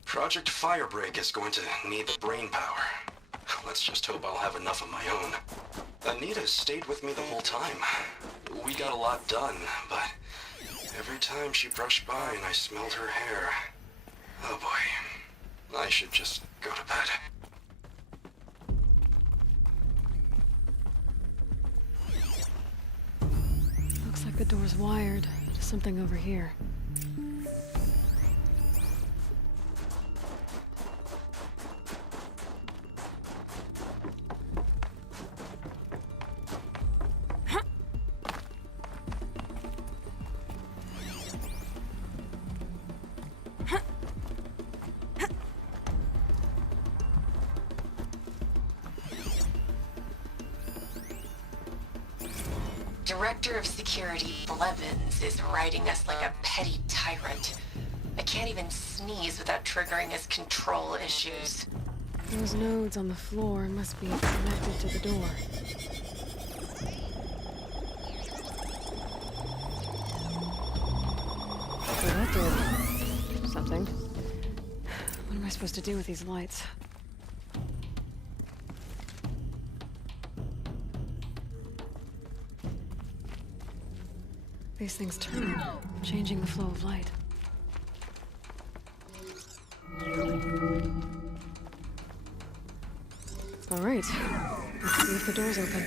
Project Firebreak is going to need the brain power. Let's just hope I'll have enough of my own. Anita stayed with me the whole time. We got a lot done, but every time she brushed by and I smelled her hair... Oh boy. I should just go to bed. Looks like the door's wired to something over here. Director of Security Blevins is riding us like a petty tyrant. I can't even sneeze without triggering his control issues. Those nodes on the floor must be connected to the door. Well, that did something. What am I supposed to do with these lights? These things turn, changing the flow of light. All right, let's see if the door's open.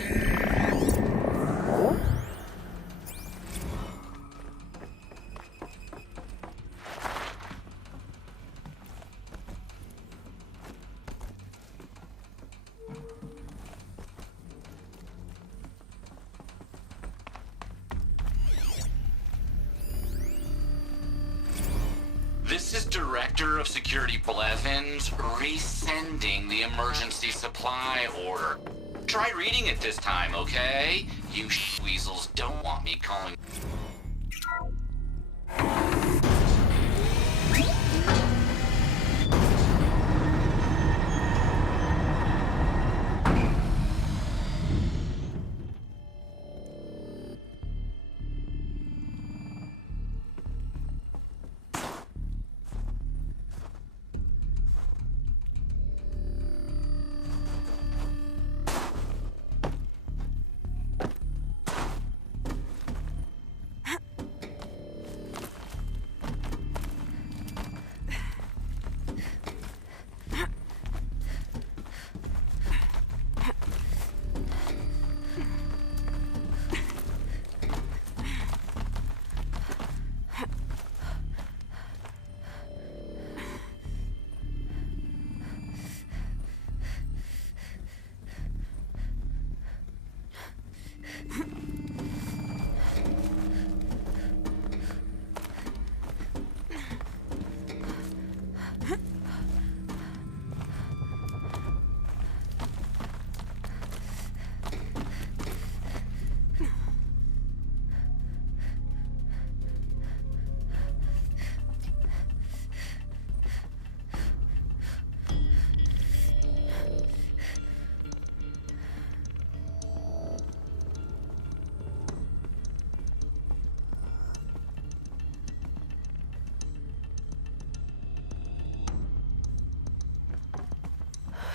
This is Director of Security Blevins resending the emergency supply order. Try reading it this time, okay? You weasels don't want me calling...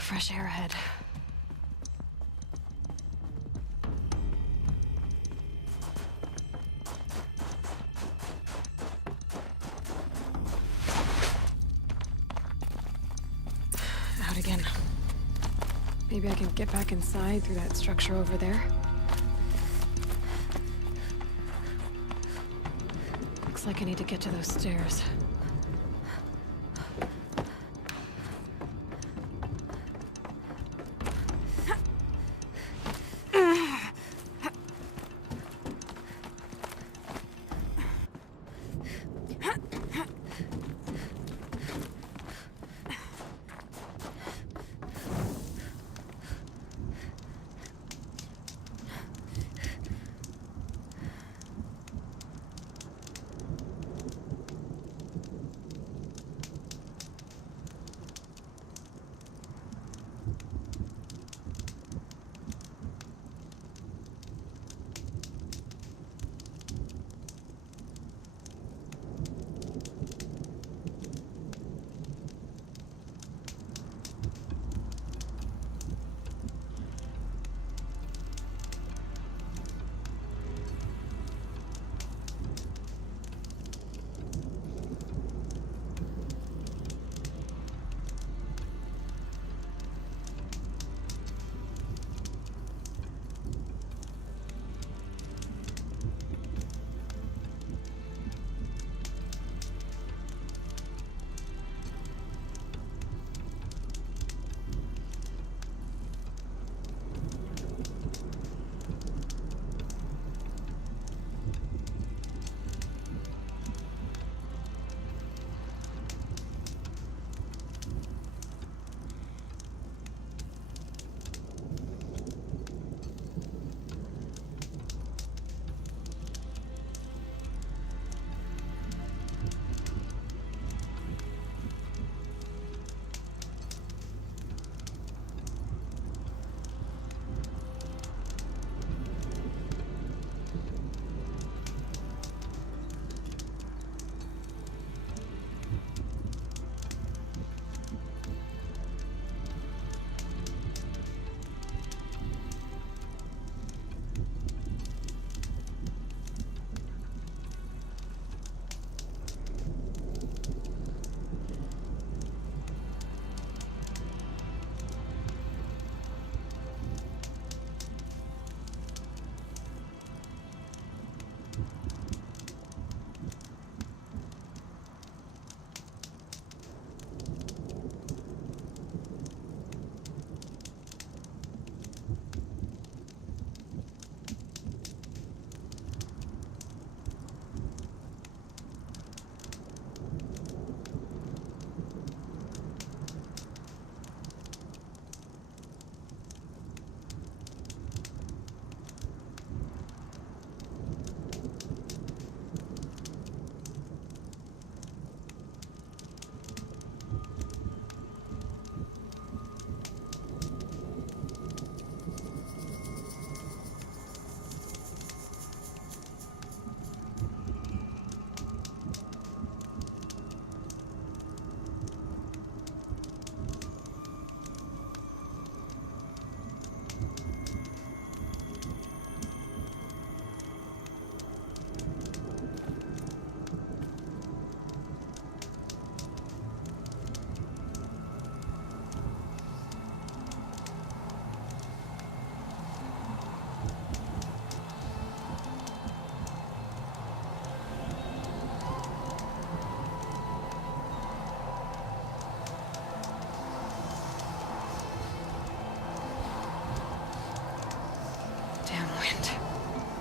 fresh air ahead. Out again. Maybe I can get back inside through that structure over there. Looks like I need to get to those stairs.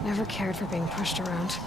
Never cared for being pushed around.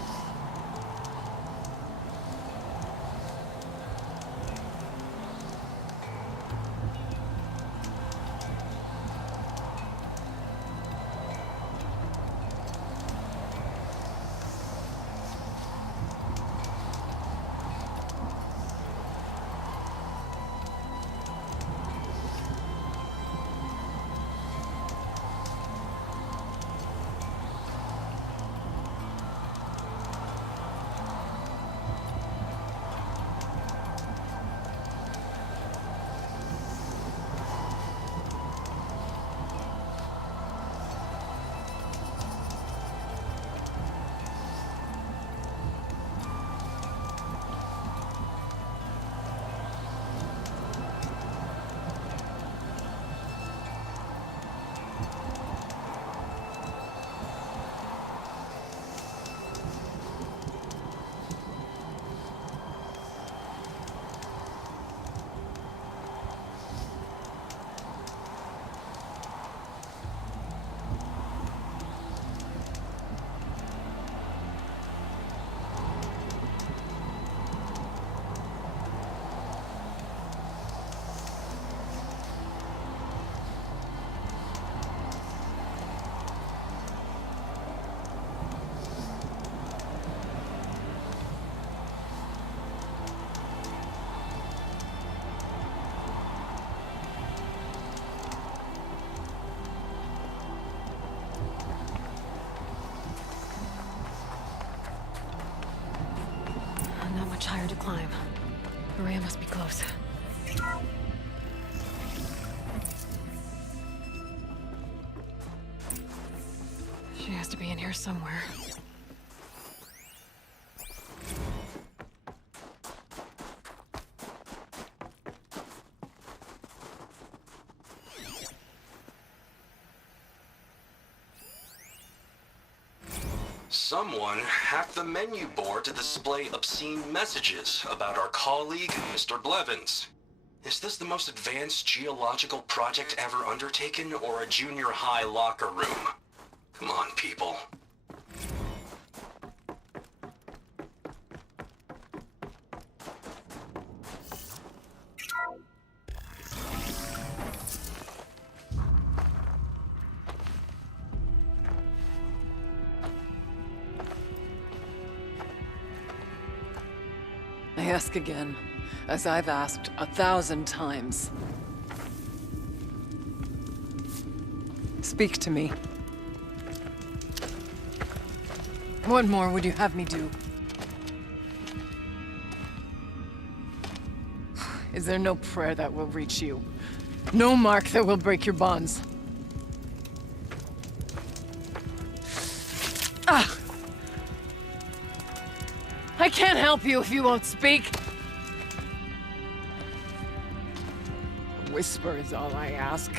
much higher to climb. Maria must be close. She has to be in here somewhere. Someone hacked the menu board to display obscene messages about our colleague, Mr. Blevins. Is this the most advanced geological project ever undertaken, or a junior high locker room? Come on, people. I ask again, as I've asked 1,000 times. Speak to me. What more would you have me do? Is there no prayer that will reach you? No mark that will break your bonds? Ah! I can't help you if you won't speak. A whisper is all I ask,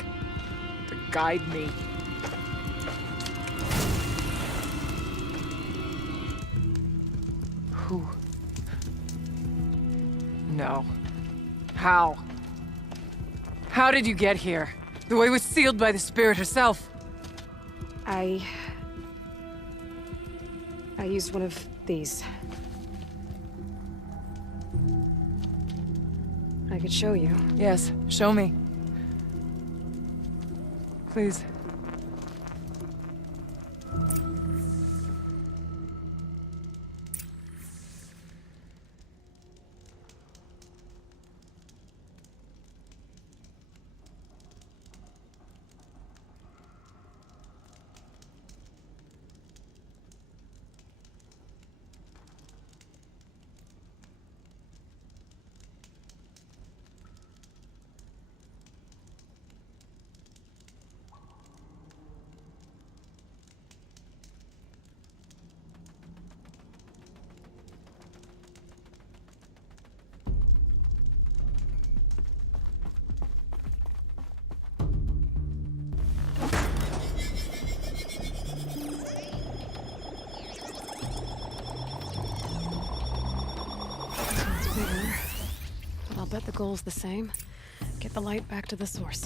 to guide me. Who? No. How? How did you get here? The way was sealed by the spirit herself. I used one of these. I could show you. Yes, show me. Please. But I'll bet the goal's the same. Get the light back to the source.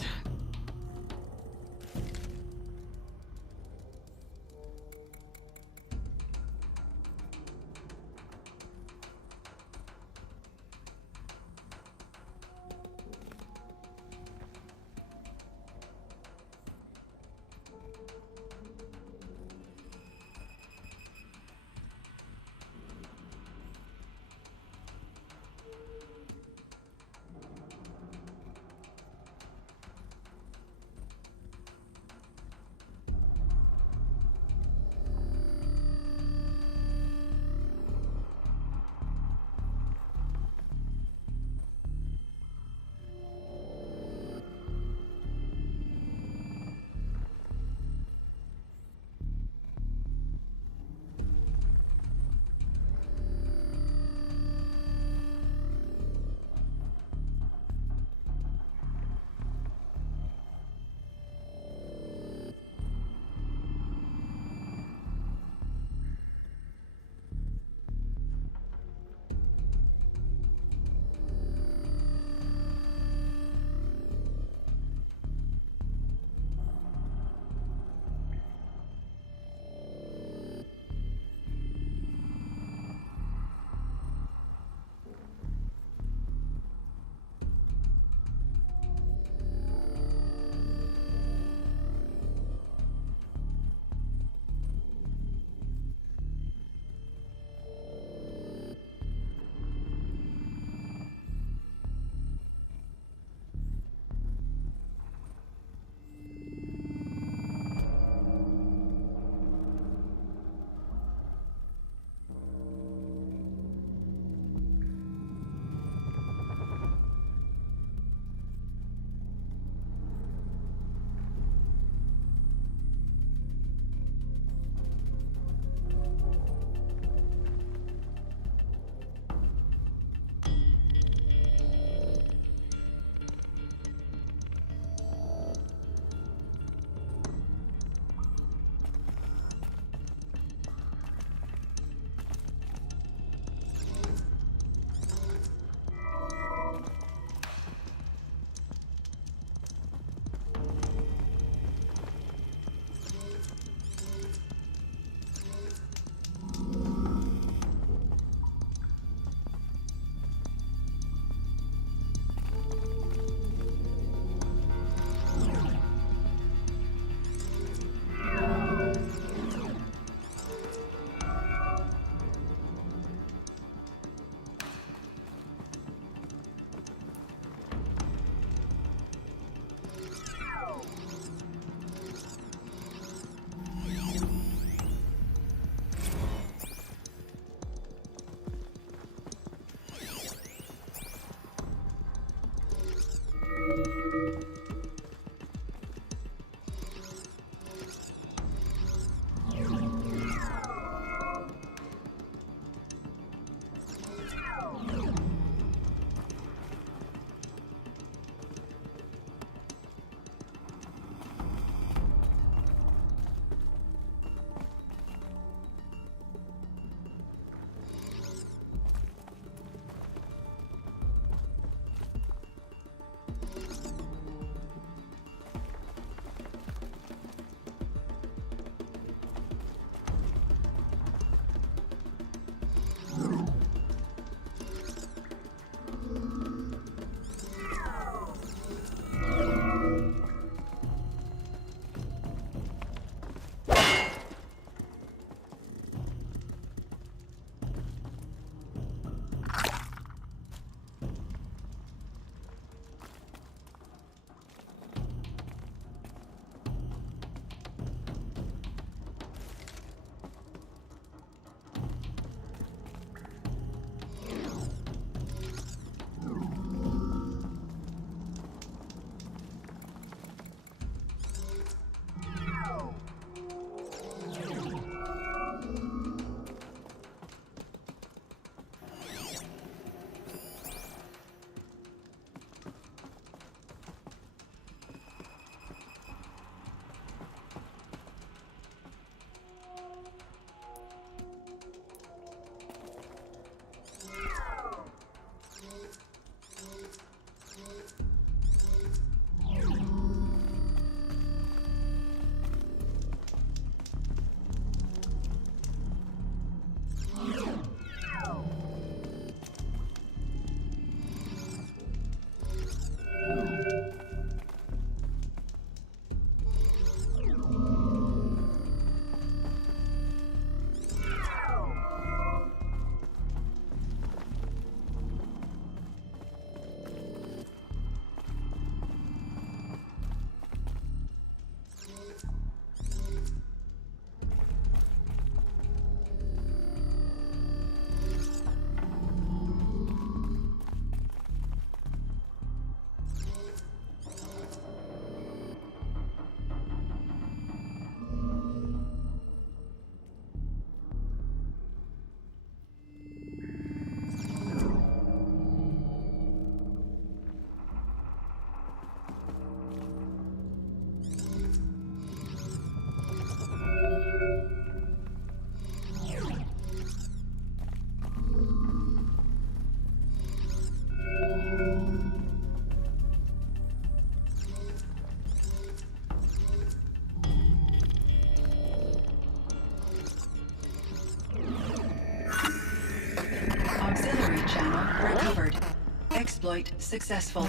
exploit successful.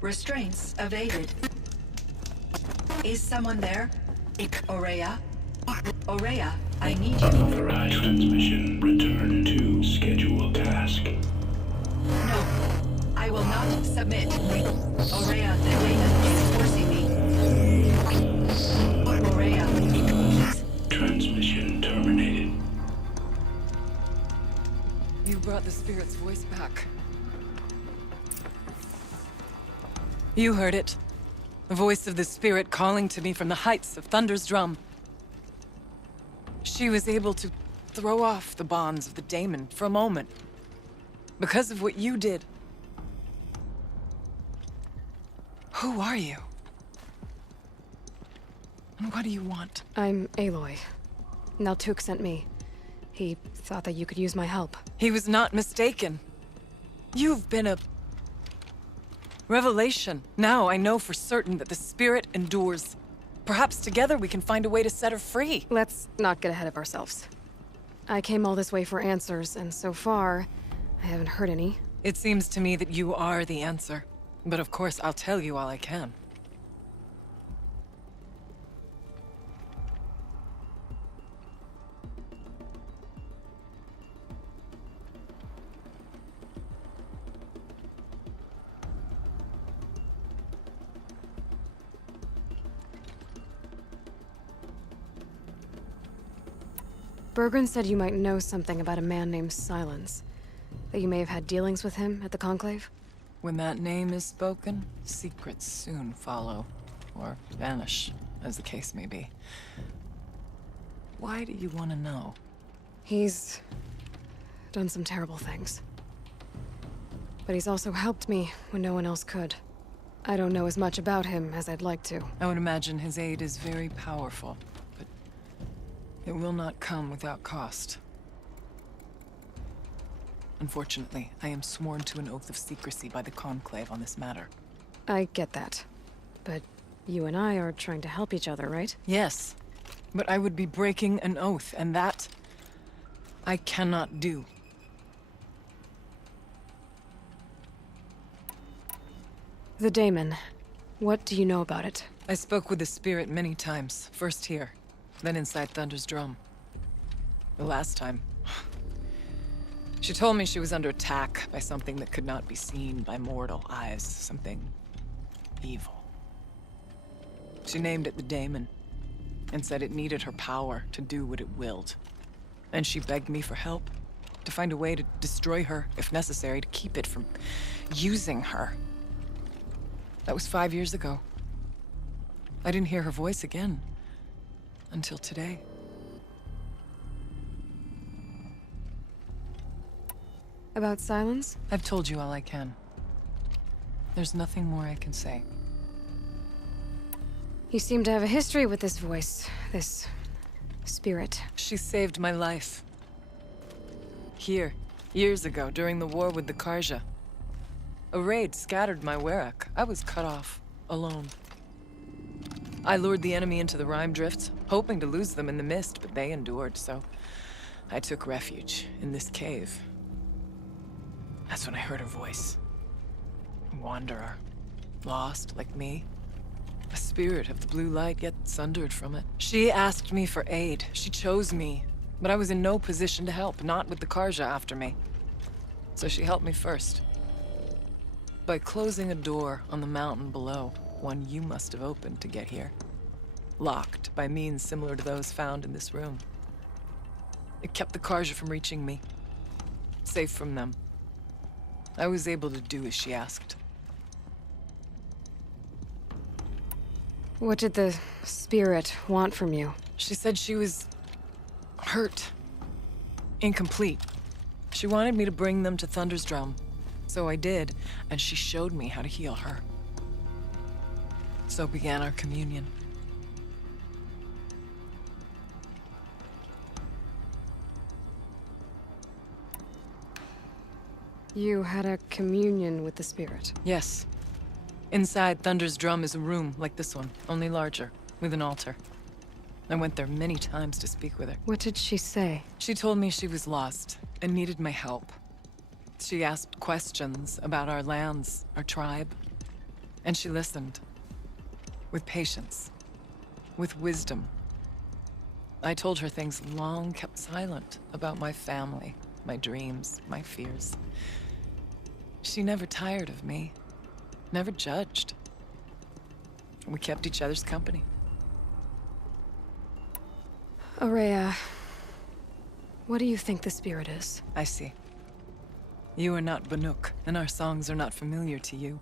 Restraints evaded. Is someone there? Aurea? Aurea, I need you. Authorized transmission. Return to scheduled task. No, I will not submit. Aurea, the demon is forcing me. Aurea, please. Transmission terminated. You brought the spirit's voice back. You heard it. The voice of the spirit calling to me from the heights of Thunder's drum. She was able to throw off the bonds of the daemon for a moment. Because of what you did. Who are you? And what do you want? I'm Aloy. Naltuk sent me. He thought that you could use my help. He was not mistaken. You've been a revelation. Now I know for certain that the spirit endures. Perhaps together we can find a way to set her free. Let's not get ahead of ourselves. I came all this way for answers, and so far, I haven't heard any. It seems to me that you are the answer. But of course, I'll tell you all I can. Bergren said you might know something about a man named Silence. That you may have had dealings with him at the Conclave? When that name is spoken, secrets soon follow. Or vanish, as the case may be. Why do you want to know? He's done some terrible things. But he's also helped me when no one else could. I don't know as much about him as I'd like to. I would imagine his aid is very powerful, but it will not come without cost. Unfortunately, I am sworn to an oath of secrecy by the Conclave on this matter. I get that. But you and I are trying to help each other, right? Yes, but I would be breaking an oath, and that I cannot do. The Daemon. What do you know about it? I spoke with the spirit many times. First here, then inside Thunder's drum. The last time, she told me she was under attack by something that could not be seen by mortal eyes. Something evil. She named it the Daemon, and said it needed her power to do what it willed. And she begged me for help, to find a way to destroy her, if necessary, to keep it from using her. That was 5 years ago. I didn't hear her voice again, until today. About Silence? I've told you all I can. There's nothing more I can say. You seem to have a history with this voice, this spirit. She saved my life. Here, years ago, during the war with the Karja. A raid scattered my Werak. I was cut off, alone. I lured the enemy into the Rime Drifts, hoping to lose them in the mist, but they endured, so I took refuge in this cave. That's when I heard her voice. A wanderer. Lost, like me. A spirit of the blue light, yet sundered from it. She asked me for aid. She chose me. But I was in no position to help, not with the Karja after me. So she helped me first. By closing a door on the mountain below, one you must have opened to get here. Locked by means similar to those found in this room. It kept the Karja from reaching me. Safe from them. I was able to do as she asked. What did the spirit want from you? She said she was hurt. Incomplete. She wanted me to bring them to Thunder's drum. So I did, and she showed me how to heal her. So began our communion. You had a communion with the spirit? Yes. Inside Thunder's drum is a room like this one, only larger, with an altar. I went there many times to speak with her. What did she say? She told me she was lost and needed my help. She asked questions about our lands, our tribe, and she listened. With patience, with wisdom. I told her things long kept silent about my family, my dreams, my fears. She never tired of me, never judged. We kept each other's company. Aurea, what do you think the spirit is? I see. You are not Banuk, and our songs are not familiar to you.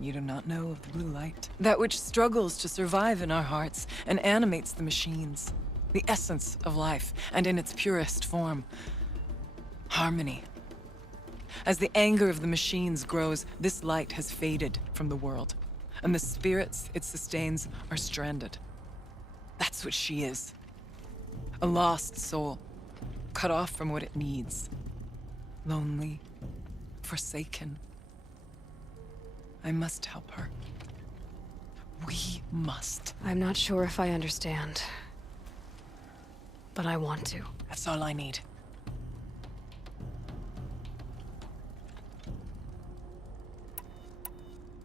You do not know of the blue light. That which struggles to survive in our hearts and animates the machines. The essence of life, and in its purest form. Harmony. As the anger of the machines grows, this light has faded from the world, and the spirits it sustains are stranded. That's what she is. A lost soul, cut off from what it needs. Lonely, forsaken. I must help her. We must. I'm not sure if I understand, but I want to. That's all I need.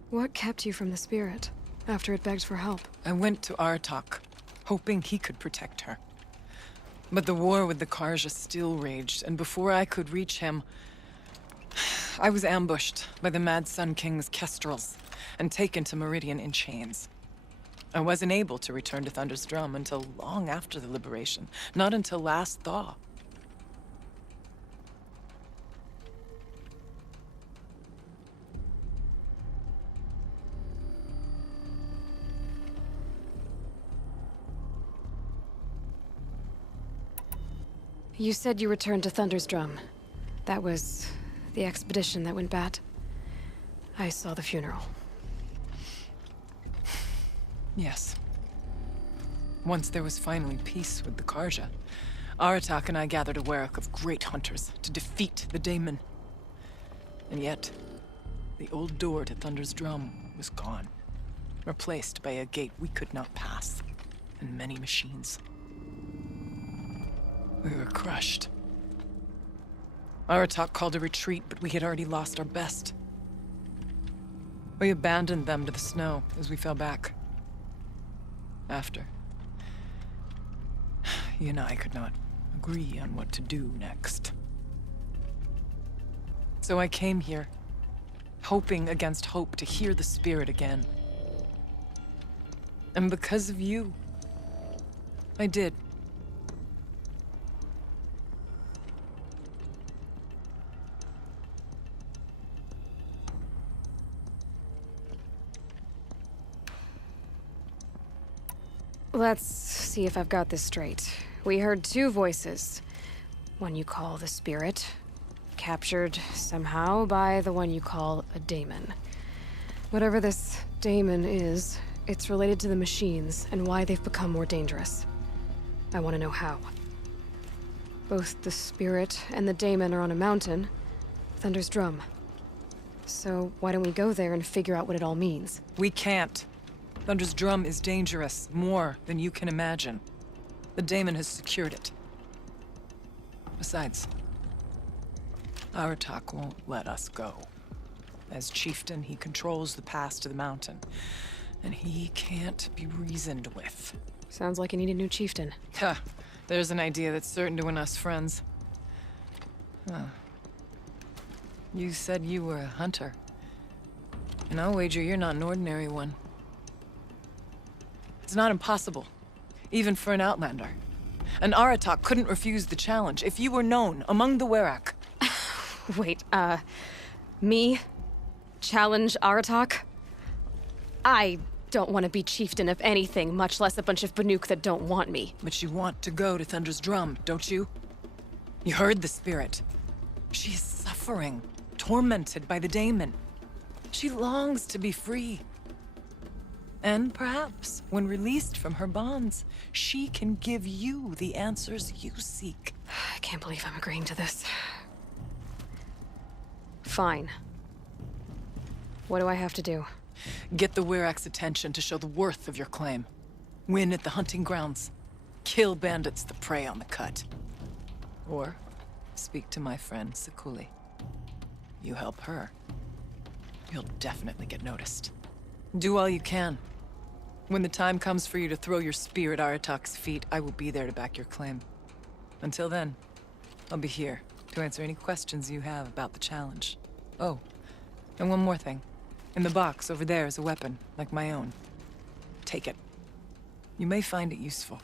What kept you from the spirit after it begged for help? I went to Artok, hoping he could protect her. But the war with the Karja still raged, and before I could reach him, I was ambushed by the Mad Sun King's kestrels and taken to Meridian in chains. I wasn't able to return to Thunder's Drum until long after the liberation, not until last thaw. You said you returned to Thunder's Drum. That was the expedition that went bad. I saw the funeral. Yes. Once there was finally peace with the Karja, Aratak and I gathered a Werak of great hunters to defeat the Daemon. And yet, the old door to Thunder's Drum was gone, replaced by a gate we could not pass, and many machines. We were crushed. Aratak called a retreat, but we had already lost our best. We abandoned them to the snow as we fell back. After, he and I could not agree on what to do next. So I came here, hoping against hope to hear the spirit again. And because of you, I did. Let's see if I've got this straight. We heard two voices. One you call the spirit, captured somehow by the one you call a daemon. Whatever this daemon is, it's related to the machines and why they've become more dangerous. I want to know how. Both the spirit and the daemon are on a mountain, Thunder's Drum. So why don't we go there and figure out what it all means? We can't. Thunder's Drum is dangerous, more than you can imagine. The daemon has secured it. Besides, Aratak won't let us go. As chieftain, he controls the pass to the mountain, and he can't be reasoned with. Sounds like you need a new chieftain. Ha! There's an idea that's certain to win us friends. Huh. You said you were a hunter. And I'll wager you're not an ordinary one. It's not impossible, even for an outlander. And Aratak couldn't refuse the challenge if you were known among the Werak. Wait, me? Challenge Aratak? I don't want to be chieftain of anything, much less a bunch of Banuk that don't want me. But you want to go to Thunder's Drum, don't you? You heard the spirit. She's suffering, tormented by the daemon. She longs to be free. And perhaps, when released from her bonds, she can give you the answers you seek. I can't believe I'm agreeing to this. Fine. What do I have to do? Get the Werak's attention to show the worth of your claim. Win at the hunting grounds. Kill bandits that prey on the cut. Or speak to my friend Sekuli. you help her, you'll definitely get noticed. Do all you can. When the time comes for you to throw your spear at Aratak's feet, I will be there to back your claim. Until then, I'll be here to answer any questions you have about the challenge. Oh, and one more thing. In the box over there is a weapon, like my own. Take it. You may find it useful.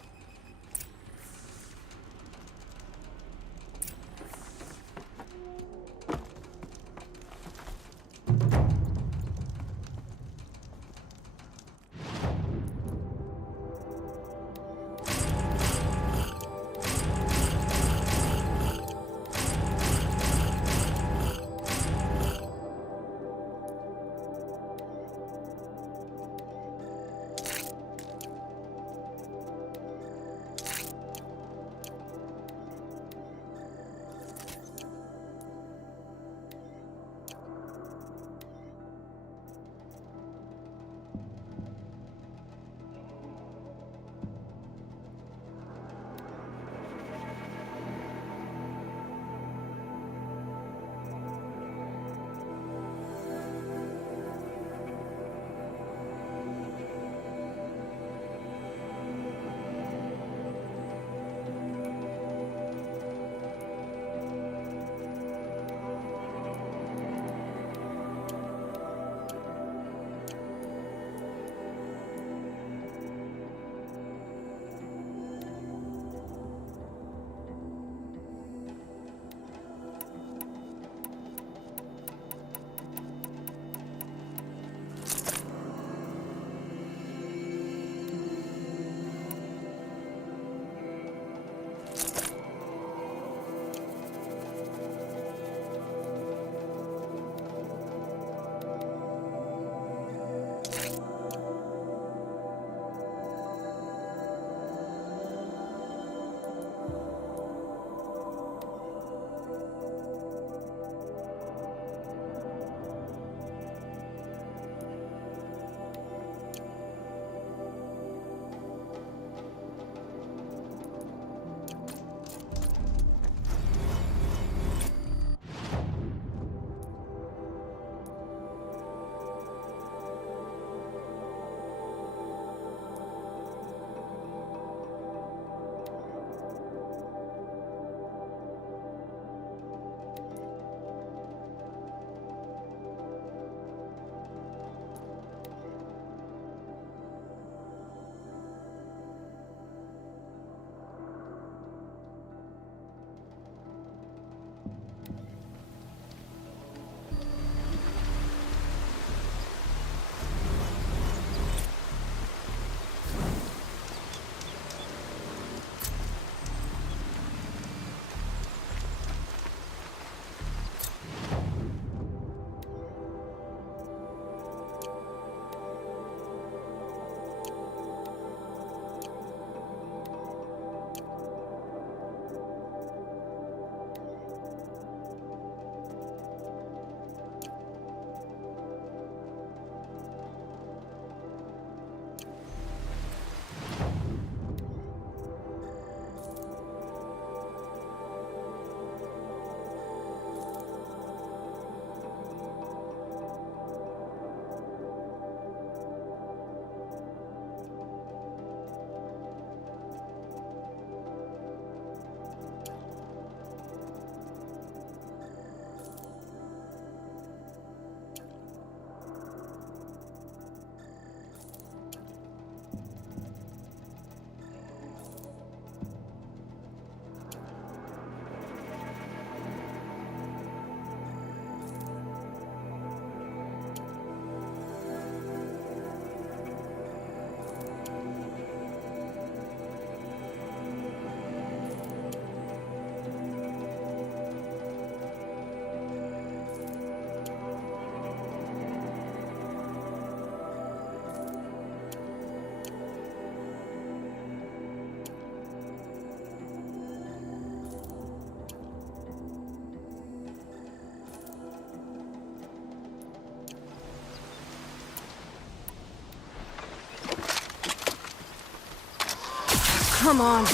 Come on.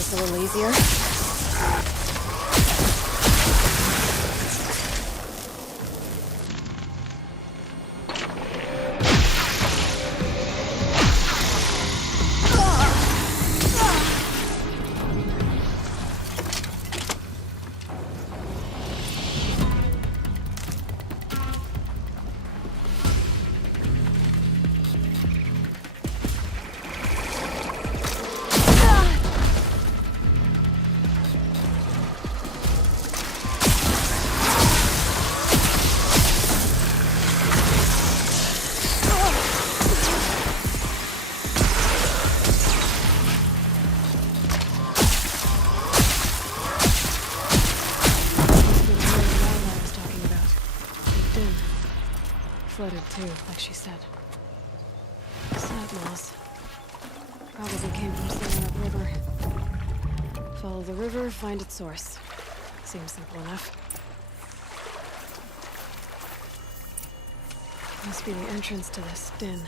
this a little easier? Flooded too, like she said. Sad moss. Probably came from somewhere upriver. Follow the river, find its source. Seems simple enough. Must be the entrance to this den.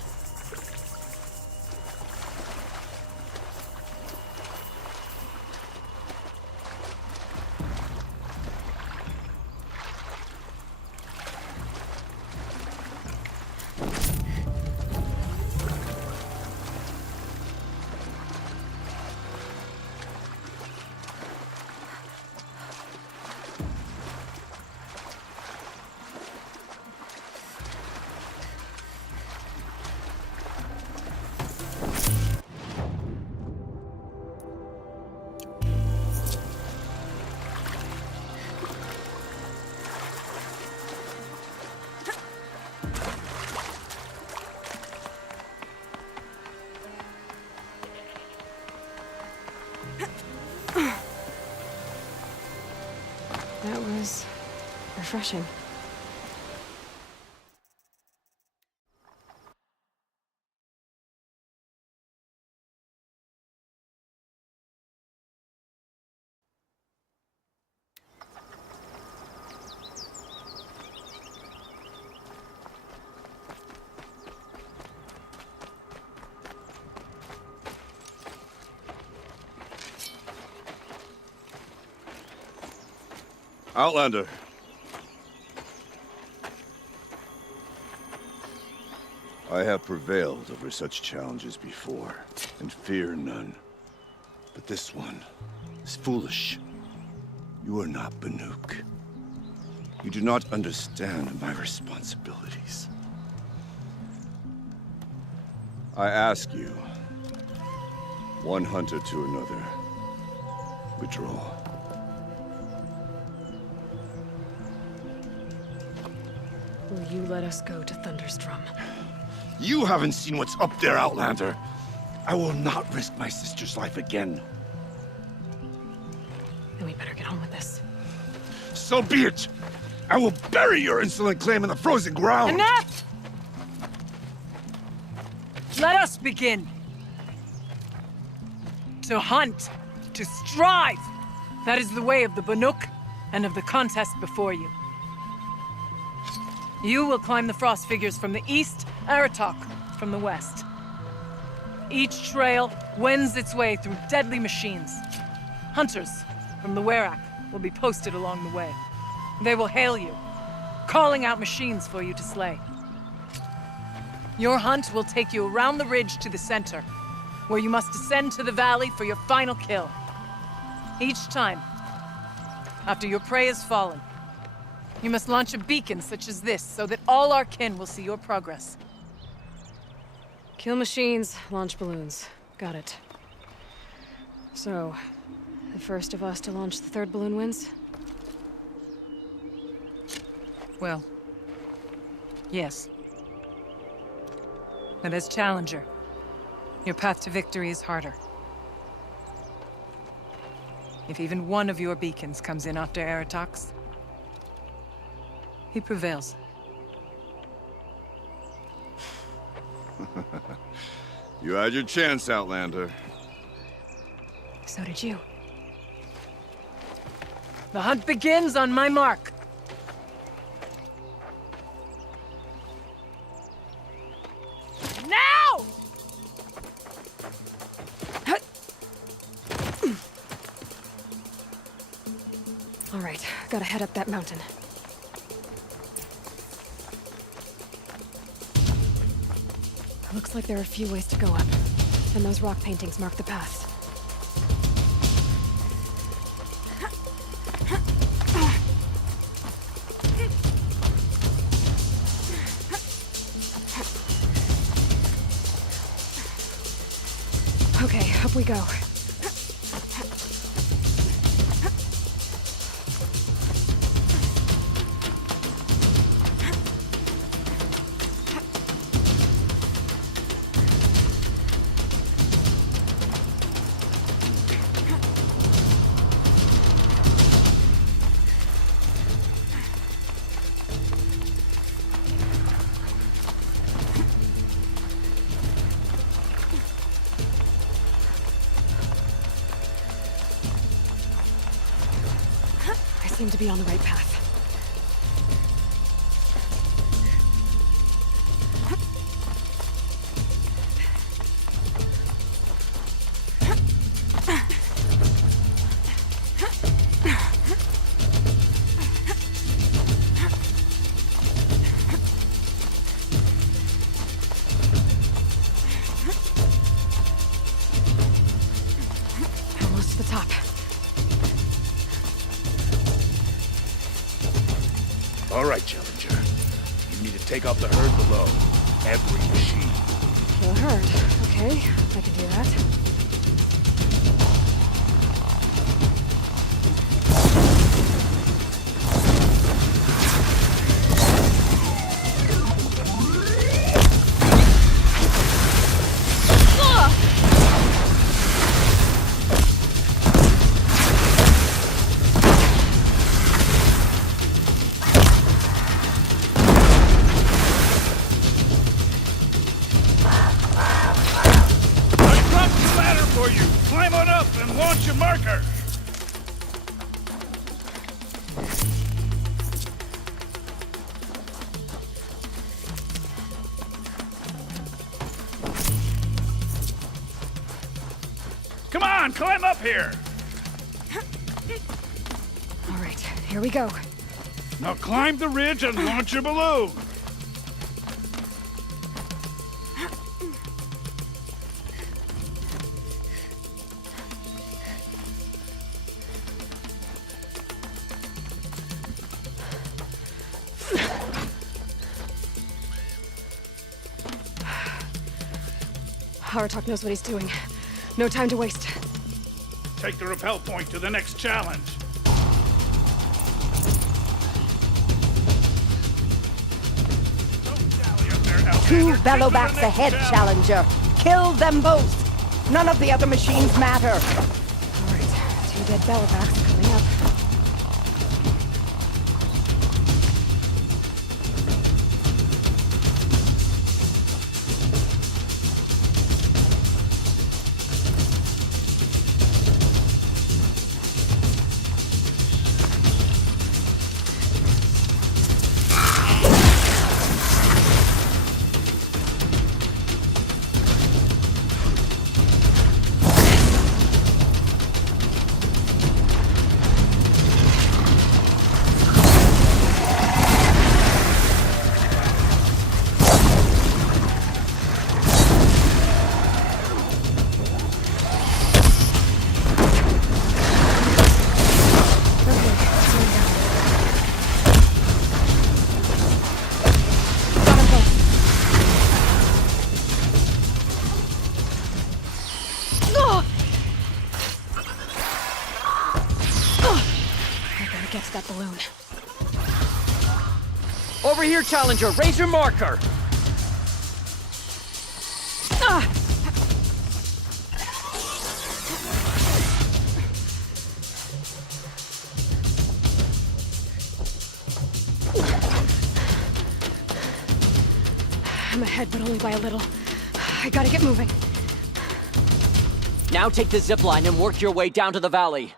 That was refreshing. Outlander. I have prevailed over such challenges before, and fear none. But this one is foolish. You are not Banuk. You do not understand my responsibilities. I ask you, one hunter to another, withdraw. Will you let us go to Thunderstrom? You haven't seen what's up there, Outlander. I will not risk my sister's life again. Then we better get on with this. So be it! I will bury your insolent claim in the frozen ground! Enough! Let us begin. To hunt, to strive. That is the way of the Banuk and of the contest before you. You will climb the frost figures from the east, Aratok from the west. Each trail wends its way through deadly machines. Hunters from the Werak will be posted along the way. They will hail you, calling out machines for you to slay. Your hunt will take you around the ridge to the center, where you must descend to the valley for your final kill. Each time, after your prey has fallen, you must launch a beacon such as this, so that all our kin will see your progress. Kill machines, launch balloons. Got it. So, the first of us to launch the third balloon wins? Well, yes. But as Challenger, your path to victory is harder. If even one of your beacons comes in after Aratox, he prevails. You had your chance, Outlander. So did you. The hunt begins on my mark. Now! All right, gotta head up that mountain. Looks like there are a few ways to go up, and those rock paintings mark the paths. Okay, up we go. Seem to be on the right path. Almost to the top. All right, Challenger. You need to take out the herd below. Every machine. The herd. Okay, I can do that. Climb on up and launch your marker! Come on, climb up here! All right, here we go. Now climb the ridge and launch your balloon! Haratok knows what he's doing. No time to waste. Take the rappel point to the next challenge. Two bellowbacks ahead, Challenger. Kill them both. None of the other machines matter. All right, two dead bellowbacks coming up. Get to that balloon. Over here, Challenger. Raise your marker. I'm ahead, but only by a little. I gotta get moving. Now take the zip line and work your way down to the valley.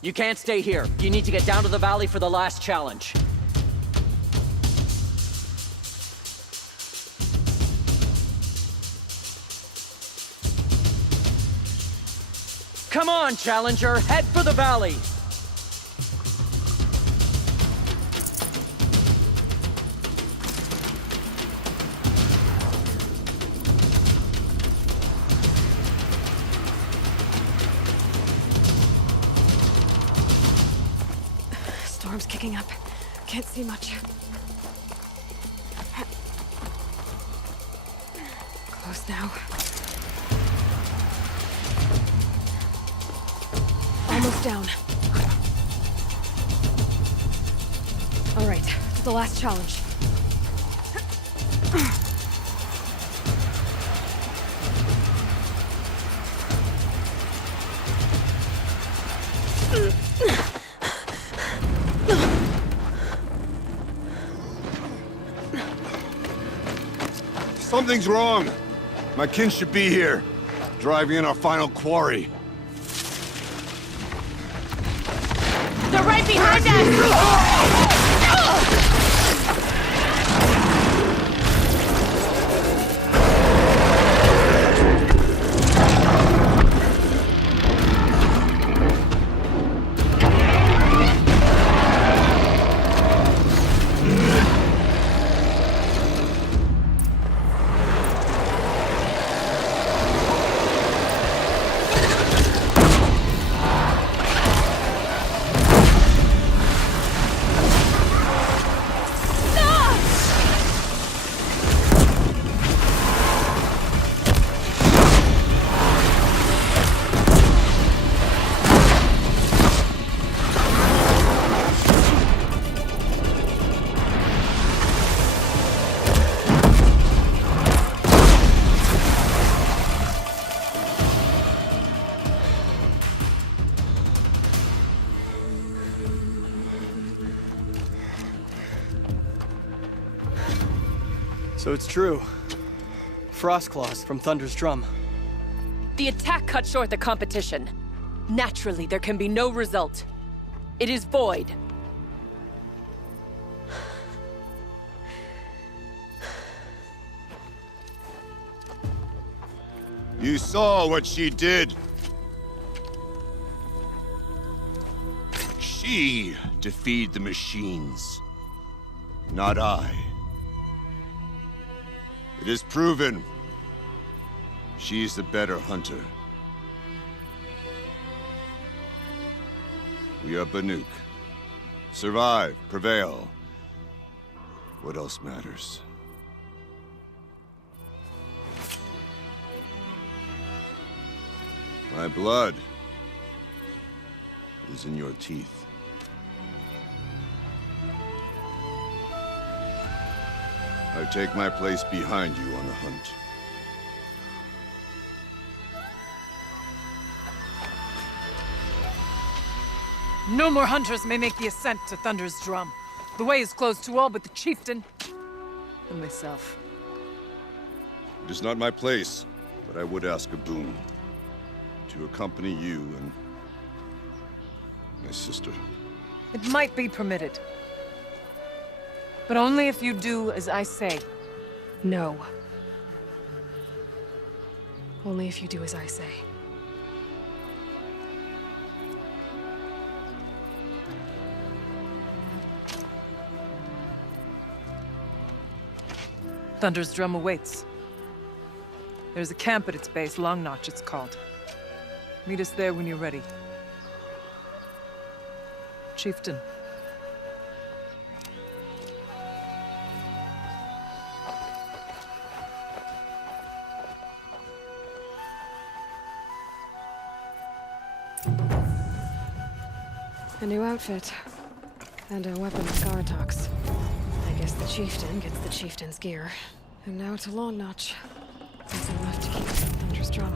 You can't stay here. You need to get down to the valley for the last challenge. Come on, Challenger, head for the valley! Storm's kicking up. Can't see much. Close now. Almost down. All right, to the last challenge. Something's wrong. My kin should be here, driving in our final quarry. They're right behind us! So it's true. Frost claws from Thunder's drum. The attack cut short the competition. Naturally, there can be no result. It is void. You saw what she did. She defeated the machines, not I. It is proven. She's the better hunter. We are Banuk. Survive, prevail. What else matters? My blood is in your teeth. I take my place behind you on the hunt. No more hunters may make the ascent to Thunder's drum. The way is closed to all but the chieftain and myself. It is not my place, but I would ask a boon. To accompany you and my sister. It might be permitted. But only if you do as I say. No. Only if you do as I say. Thunder's drum awaits. There's a camp at its base, Long Notch it's called. Meet us there when you're ready. Chieftain. A new outfit. And a weapon of Garatox. I guess the chieftain gets the chieftain's gear. And now to Long Notch. Nothing left to keep Thunder's drum.